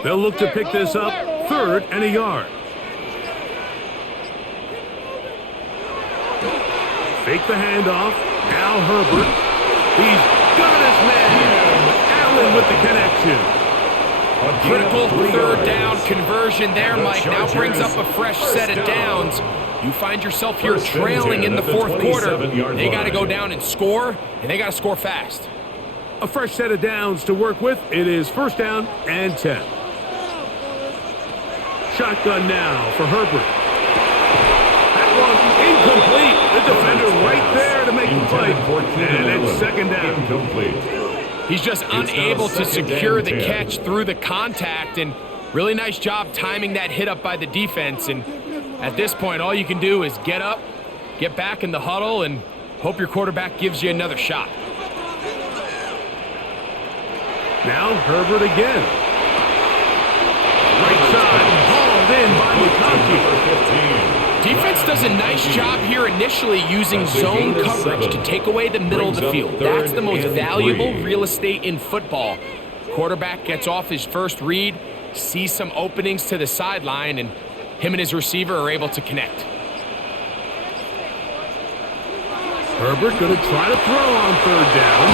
They'll look to pick this up third and a yard. Fake the handoff. Now Herbert. He's got his man. Allen with the connection. Critical third down conversion there, Mike. Now brings up a fresh set of downs. You find yourself here trailing in the fourth quarter. They got to go down and score, and they got to score fast. A fresh set of downs to work with. It is first down and 10. Shotgun now for Herbert. That one incomplete. The defender right there to make the play. And it's second down. Incomplete. He's just unable to secure the catch through the contact, and really nice job timing that hit up by the defense. And at this point, all you can do is get up, get back in the huddle, and hope your quarterback gives you another shot. Now Herbert again. Right side, hauled in by McConkey. Defense does a nice job here initially using zone coverage to take away the middle of the field. That's the most valuable real estate in football. Quarterback gets off his first read, sees some openings to the sideline, and him and his receiver are able to connect. Herbert going to try to throw on third down.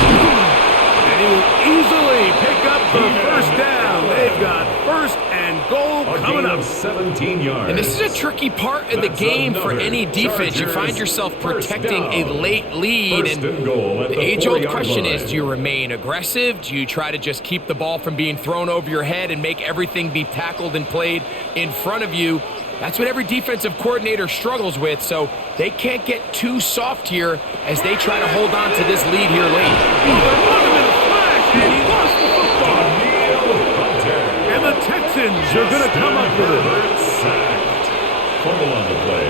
And he will easily pick up the first down. They've got first and goal coming gain up. of 17 yards. And this is a tricky part of the That's game for another any defense. You Chargers find yourself first protecting a down. late lead. First And and goal at the the age-old 4-yard question line. is, do you remain aggressive? Do you try to just keep the ball from being thrown over your head and make everything be tackled and played in front of you? That's what every defensive coordinator struggles with, so they can't get too soft here as they try to hold on to this lead here late. Well, they're running in a flash, and he lost the football. And the Texans are going to come up with it. Sacked. Fumble on the play.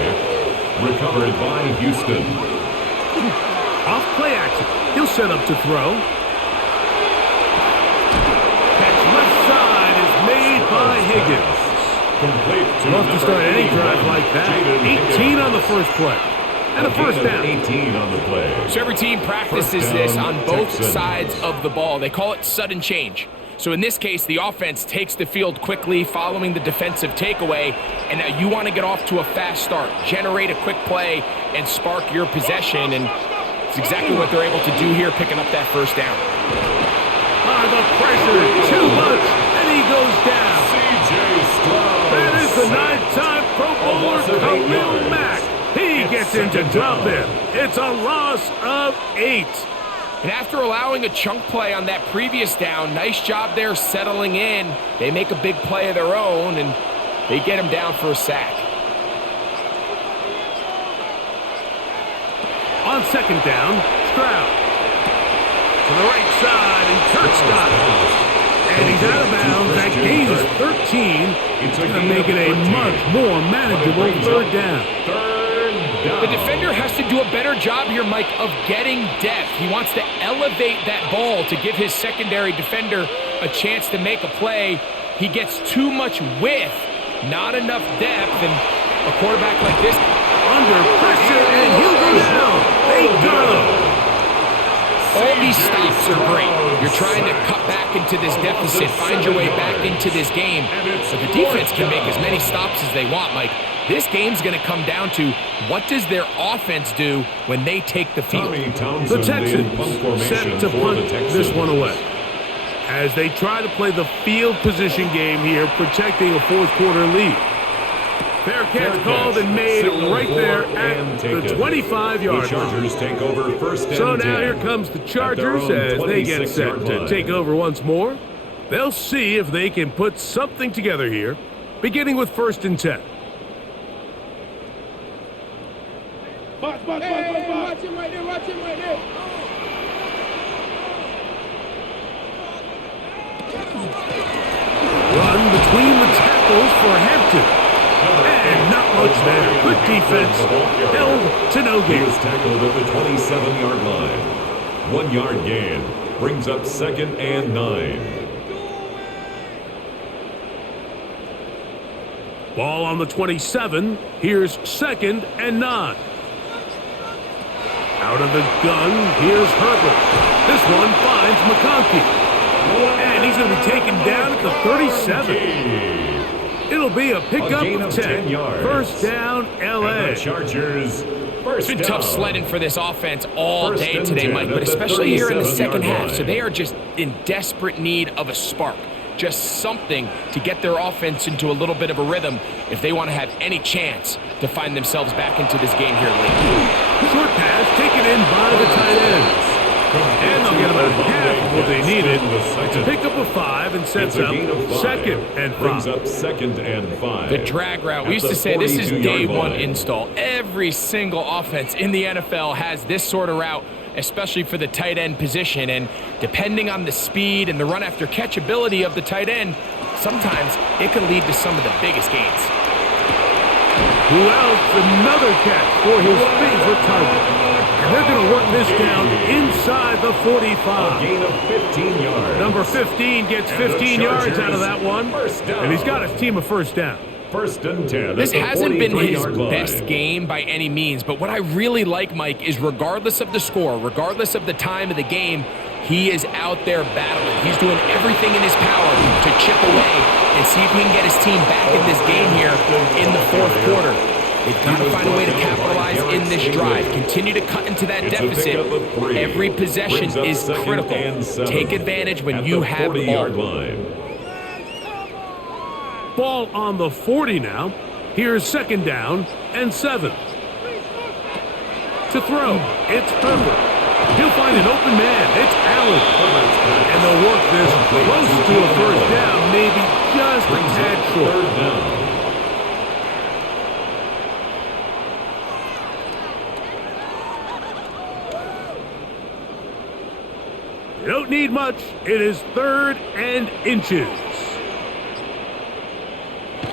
Recovered by Houston. Off play action. He'll set up to throw. Catch left side is made by Higgins. Complete to Love to start any drive 81, like that. Jaden 18 on the first play. And a first down. 18 on the play. So every team practices First this down, on both Texans. sides of the ball. They call it sudden change. So in this case, the offense takes the field quickly following the defensive takeaway, and now you want to get off to a fast start, generate a quick play, and spark your possession, and it's exactly what they're able to do here, picking up that first down. The pressure, too much, and he goes down. C.J. Stroud. That is the 9-time Pro Bowler Khalil Mack. He gets into drop in. It's a loss of 8. And after allowing a chunk play on that previous down, nice job there settling in. They make a big play of their own, and they get him down for a sack. On second down, Stroud. To the right side, and Kurt's got it. And he's out of bounds. That gain is 13. It's going to make it a much more manageable third down. The defender has to do a better job here, Mike, of getting depth. He wants to elevate that ball to give his secondary defender a chance to make a play. He gets too much width, not enough depth, and a quarterback like this under pressure, and he'll go down. They got him. All these stops are great. You're trying to cut back into this deficit, find your way back into this game. So the defense can make as many stops as they want, Mike. This game's going to come down to what does their offense do when they take the field. The Texans set to punt this one away as they try to play the field position game here, protecting a fourth-quarter lead. Fair catch called and made right there at the 25-yard line. Chargers take over first and So now 10 here comes the Chargers as they get set to take over once more. They'll see if they can put something together here, beginning with first and 10. Watch him right there, watch him right there. Run between the tackles for Hampton. And not much there. Good defense. Held to no He gain. was tackled at the 27-yard line. 1 yard gain brings up second and 9. Ball on the 27. Here's second and 9. Out of the gun, here's Herbert. This one finds McConkey. And he's going to be taken down at the 37. It'll be a pickup of 10 yards. First down, L.A. Chargers. It's been tough sledding for this offense all First day and today, 10 Mike, but at the especially here in the 37-yard second half. line. So they are just in desperate need of a spark, just something to get their offense into a little bit of a rhythm if they want to have any chance to find themselves back into this game here late. Short pass taken in by the tight ends. And they'll get about half of what they needed. It's a pickup of 5 and sets up second and 5. Second and 5. The drag route. We used to say this is day one install. Every single offense in the NFL has this sort of route, especially for the tight end position. And depending on the speed and the run after catch ability of the tight end, sometimes it can lead to some of the biggest gains. Who else? Another catch for his favorite target. And they're going to work this down inside the 45. A gain of 15 yards. Number 15 gets 15 yards out of that one. And he's got his team a first down. First and 10. This hasn't been his 43-yard line. best game by any means, but what I really like, Mike, is regardless of the score, regardless of the time of the game, he is out there battling. He's doing everything in his power to chip away and see if he can get his team back in this game here in the fourth quarter. They've got to find a way to capitalize in this drive. Continue to cut into that deficit. Every possession is critical. Take advantage when you have the ball. Ball on the 40 now. Here's second down and 7. To throw, it's Herbert. He'll find an open man. It's Allen. And they'll work this close to a first down, maybe just a tad short. Third down. You don't need much. It is 3rd and inches.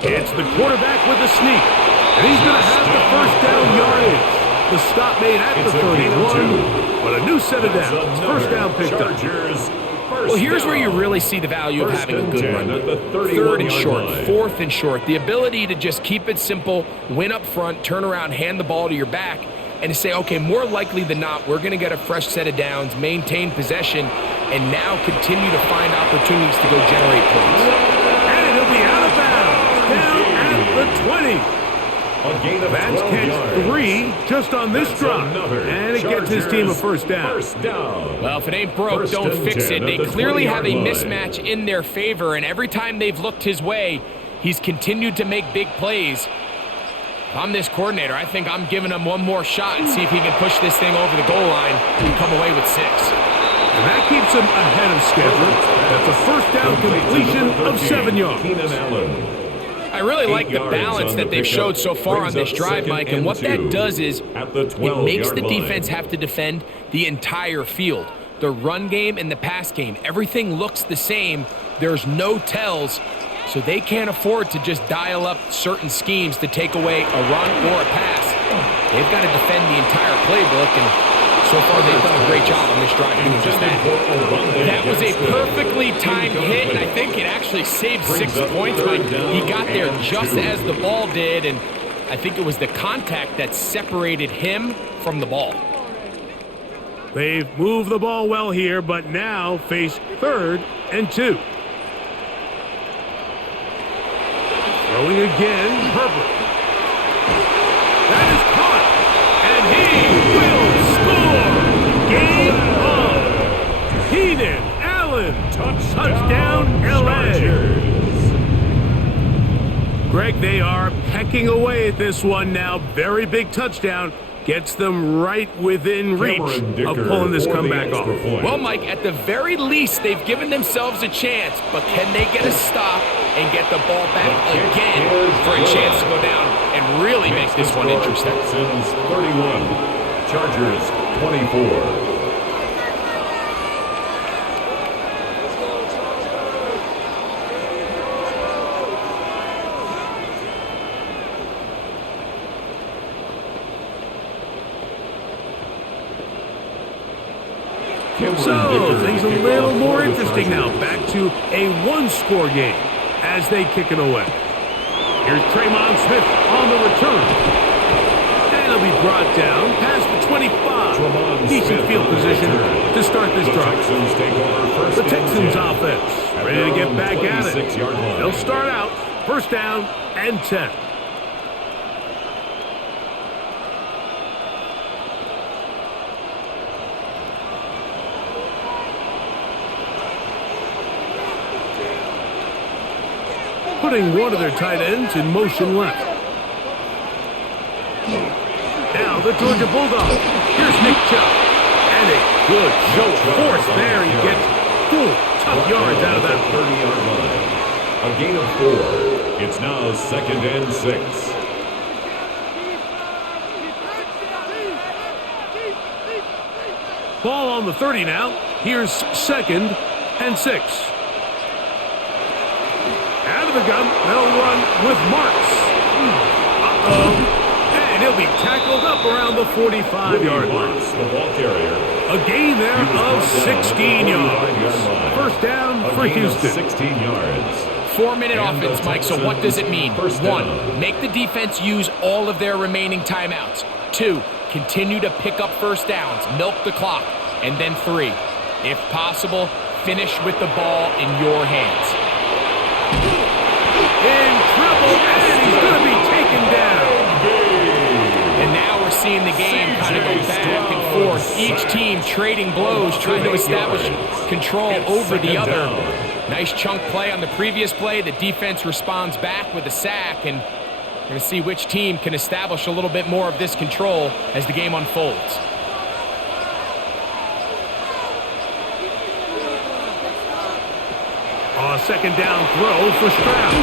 It's the quarterback with the sneak. And he's going to have the first down yardage. The stop made at the 31, but a new set of downs. First down picked up. Well, here's where you really see the value of having a good run. 3rd and short, 4th and short. The ability to just keep it simple, win up front, turn around, hand the ball to your back, and say, okay, more likely than not, we're going to get a fresh set of downs, maintain possession, and now continue to find opportunities to go generate points. And he'll be out of bounds, down at the 20. That's catch 3 just on this drop. And it gets his team a first down. Well, if it ain't broke, don't fix it. They clearly have a mismatch in their favor, and every time they've looked his way, he's continued to make big plays. If I'm this coordinator, I think I'm giving him one more shot and see if he can push this thing over the goal line and come away with 6. And that keeps him ahead of schedule. That's a first down completion of 7 yards. I really like the balance that they've showed so far on this drive, Mike, and what that does is it makes the defense have to defend the entire field. The run game and the pass game, everything looks the same. There's no tells, so they can't afford to just dial up certain schemes to take away a run or a pass. They've got to defend the entire playbook, and so far they've done a great job on this drive doing just that. That was a perfectly timed hit, and I think it actually saved 6 points. But he got there just as the ball did, and I think it was the contact that separated him from the ball. They've moved the ball well here, but now face 3rd and 2. Throwing again, Herbert. That is caught, and he will score. Game on. Keenan Allen. Touchdown, LA. Greg, they are pecking away at this one now. Very big touchdown. Gets them right within reach of pulling this comeback off. Well, Mike, at the very least, they've given themselves a chance, but can they get a stop and get the ball back again for a chance to go down and really make this one interesting? Texans 31, Chargers 24. So, things a little more interesting now. Back to a one-score game as they kick it away. Here's Tremon Smith on the return. And he'll be brought down past the 25. Decent field position to start this drive. The Texans offense ready to get back at it. They'll start out first down and 10. Putting one of their tight ends in motion left. Now the Georgia Bulldogs. Here's Nick Chubb. And a good show of force there. He gets 4 tough yards out of that 30-yard line. A gain of 4. It's now 2nd and 6. Ball on the 30 now. Here's 2nd and 6. Out of the gun, they'll run with Marks. And he'll be tackled up around the 45-yard line. The ball carrier. A gain there of 16 yards. First down for Houston. 16 yards. 4-minute offense, Mike, so what does it mean? 1, make the defense use all of their remaining timeouts. 2, continue to pick up first downs, milk the clock. And then 3, if possible, finish with the ball in your hands. In trouble, and he's going to be taken down. And now we're seeing the game kind of go back and forth. Each team trading blows, trying to establish control over the other. Nice chunk play on the previous play. The defense responds back with a sack, and we're going to see which team can establish a little bit more of this control as the game unfolds. A second down throw for Stroud.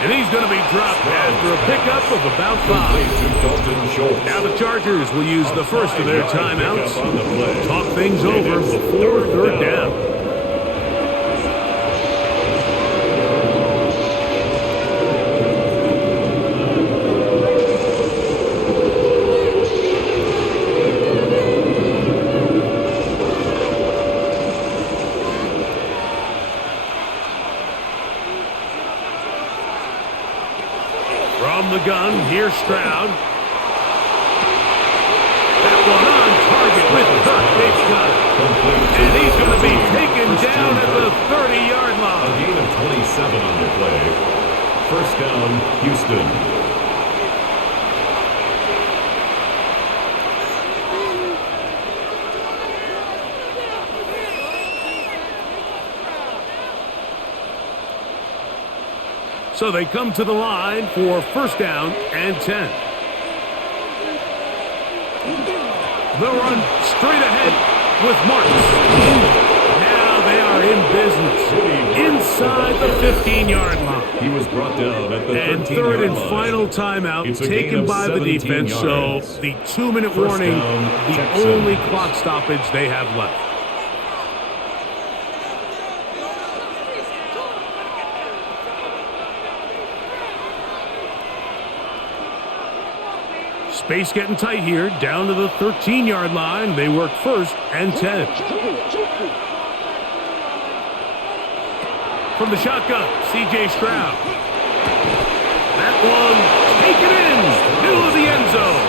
And he's going to be dropped after a pickup of about 5. Now the Chargers will use the first of their timeouts. Talk things over before third down. From the gun, here's Stroud. That one on target with Kirk. They've got it. And he's going to be taken down at the 30-yard line. A gain of 27 on the play. First down, Houston. So they come to the line for first down and 10. They'll run straight ahead with Martin. Now they are in business inside the 15-yard line. He was brought down at the 13-yard line. And third and final timeout taken by the defense. So the 2-minute warning, the only clock stoppage they have left. Space getting tight here, down to the 13-yard line. They work first and 10. From the shotgun, C.J. Stroud. That one taken in, middle of the end zone.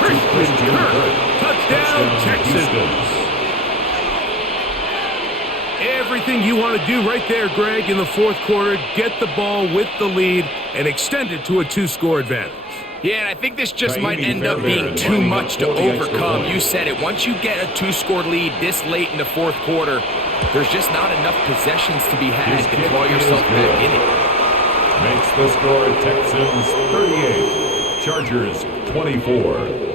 Christian Kirk, touchdown Texans. Everything you want to do right there, Greg, in the fourth quarter, get the ball with the lead and extend it to a 2-score advantage. Yeah, and I think this just might end up being too much to overcome. You said it. Once you get a 2-score lead this late in the fourth quarter, there's just not enough possessions to be had to draw yourself back in it. Makes the score Texans 38, Chargers 24.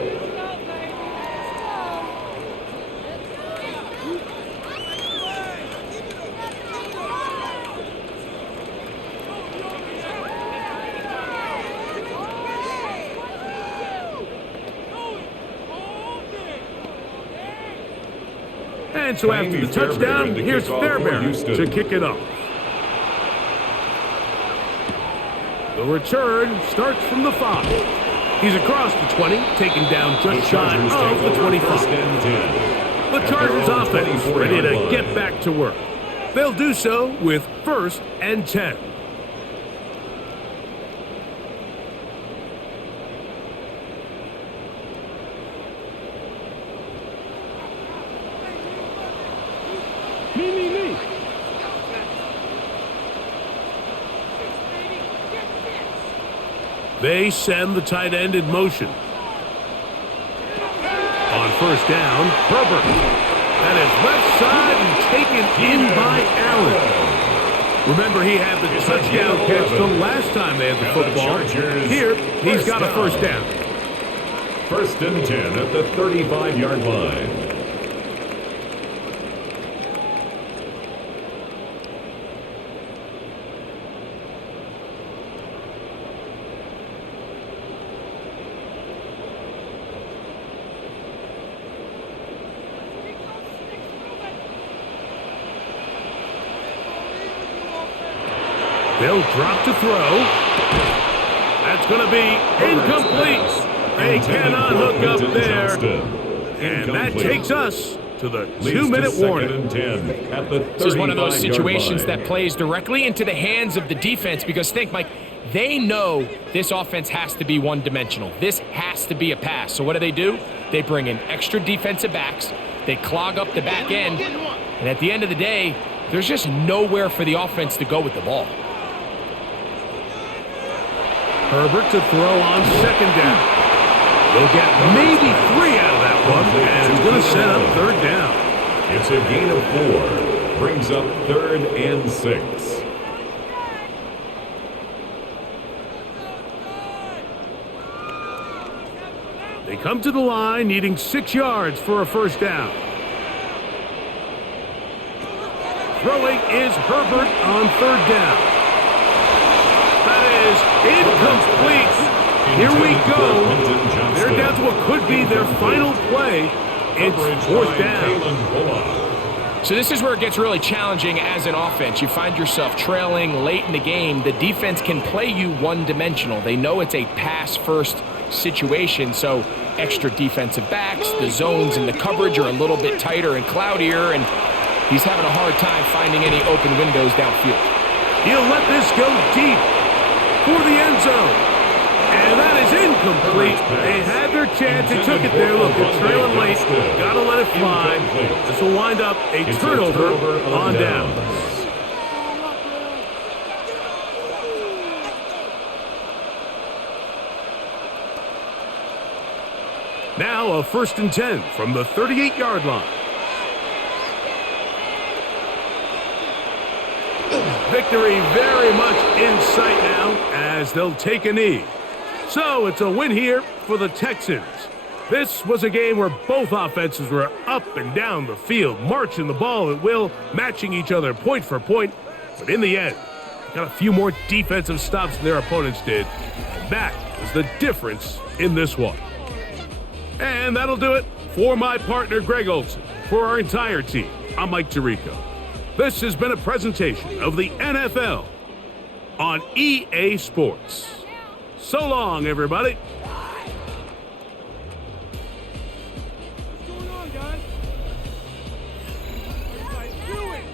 And so after the touchdown, here's Fairbairn to kick it off. The return starts from the 5. He's across the 20, taken down just shy of the 25. The Chargers offense ready to get back to work. They'll do so with first and 10. They send the tight end in motion. On first down, Herbert. That is left side and taken in by Allen. Remember, he had the touchdown catch the last time they had the football. Here, he's got a first down. First and 10 at the 35-yard line. They'll drop to throw. That's going to be incomplete. They cannot hook up there. And that takes us to the 2-minute warning. This is one of those situations that plays directly into the hands of the defense because think, Mike, they know this offense has to be one-dimensional. This has to be a pass. So what do? They bring in extra defensive backs. They clog up the back end. And at the end of the day, there's just nowhere for the offense to go with the ball. Herbert to throw on second down. They'll get maybe 3 out of that one, and it's going to set up third down. It's a gain of 4. Brings up 3rd and 6. They come to the line needing 6 yards for a first down. Throwing is Herbert on 3rd down. That is incomplete. Here we go. They're down to what could be their final play. It's 4th down. So this is where it gets really challenging as an offense. You find yourself trailing late in the game. The defense can play you one-dimensional. They know it's a pass-first situation, so extra defensive backs, the zones and the coverage are a little bit tighter and cloudier, and he's having a hard time finding any open windows downfield. He'll let this go deep for the end zone. And that is incomplete. They had their chance. They took it there. Look, they're trailing late. Got to let it fly. This will wind up a turnover on downs. Now a 1st and 10 from the 38-yard line. Victory very much in sight now as they'll take a knee. So it's a win here for the Texans. This was a game where both offenses were up and down the field, marching the ball at will, matching each other point for point. But in the end, got a few more defensive stops than their opponents did. And that was the difference in this one. And that'll do it for my partner, Greg Olson. For our entire team, I'm Mike Tirico. This has been a presentation of the NFL on EA Sports. So long, everybody.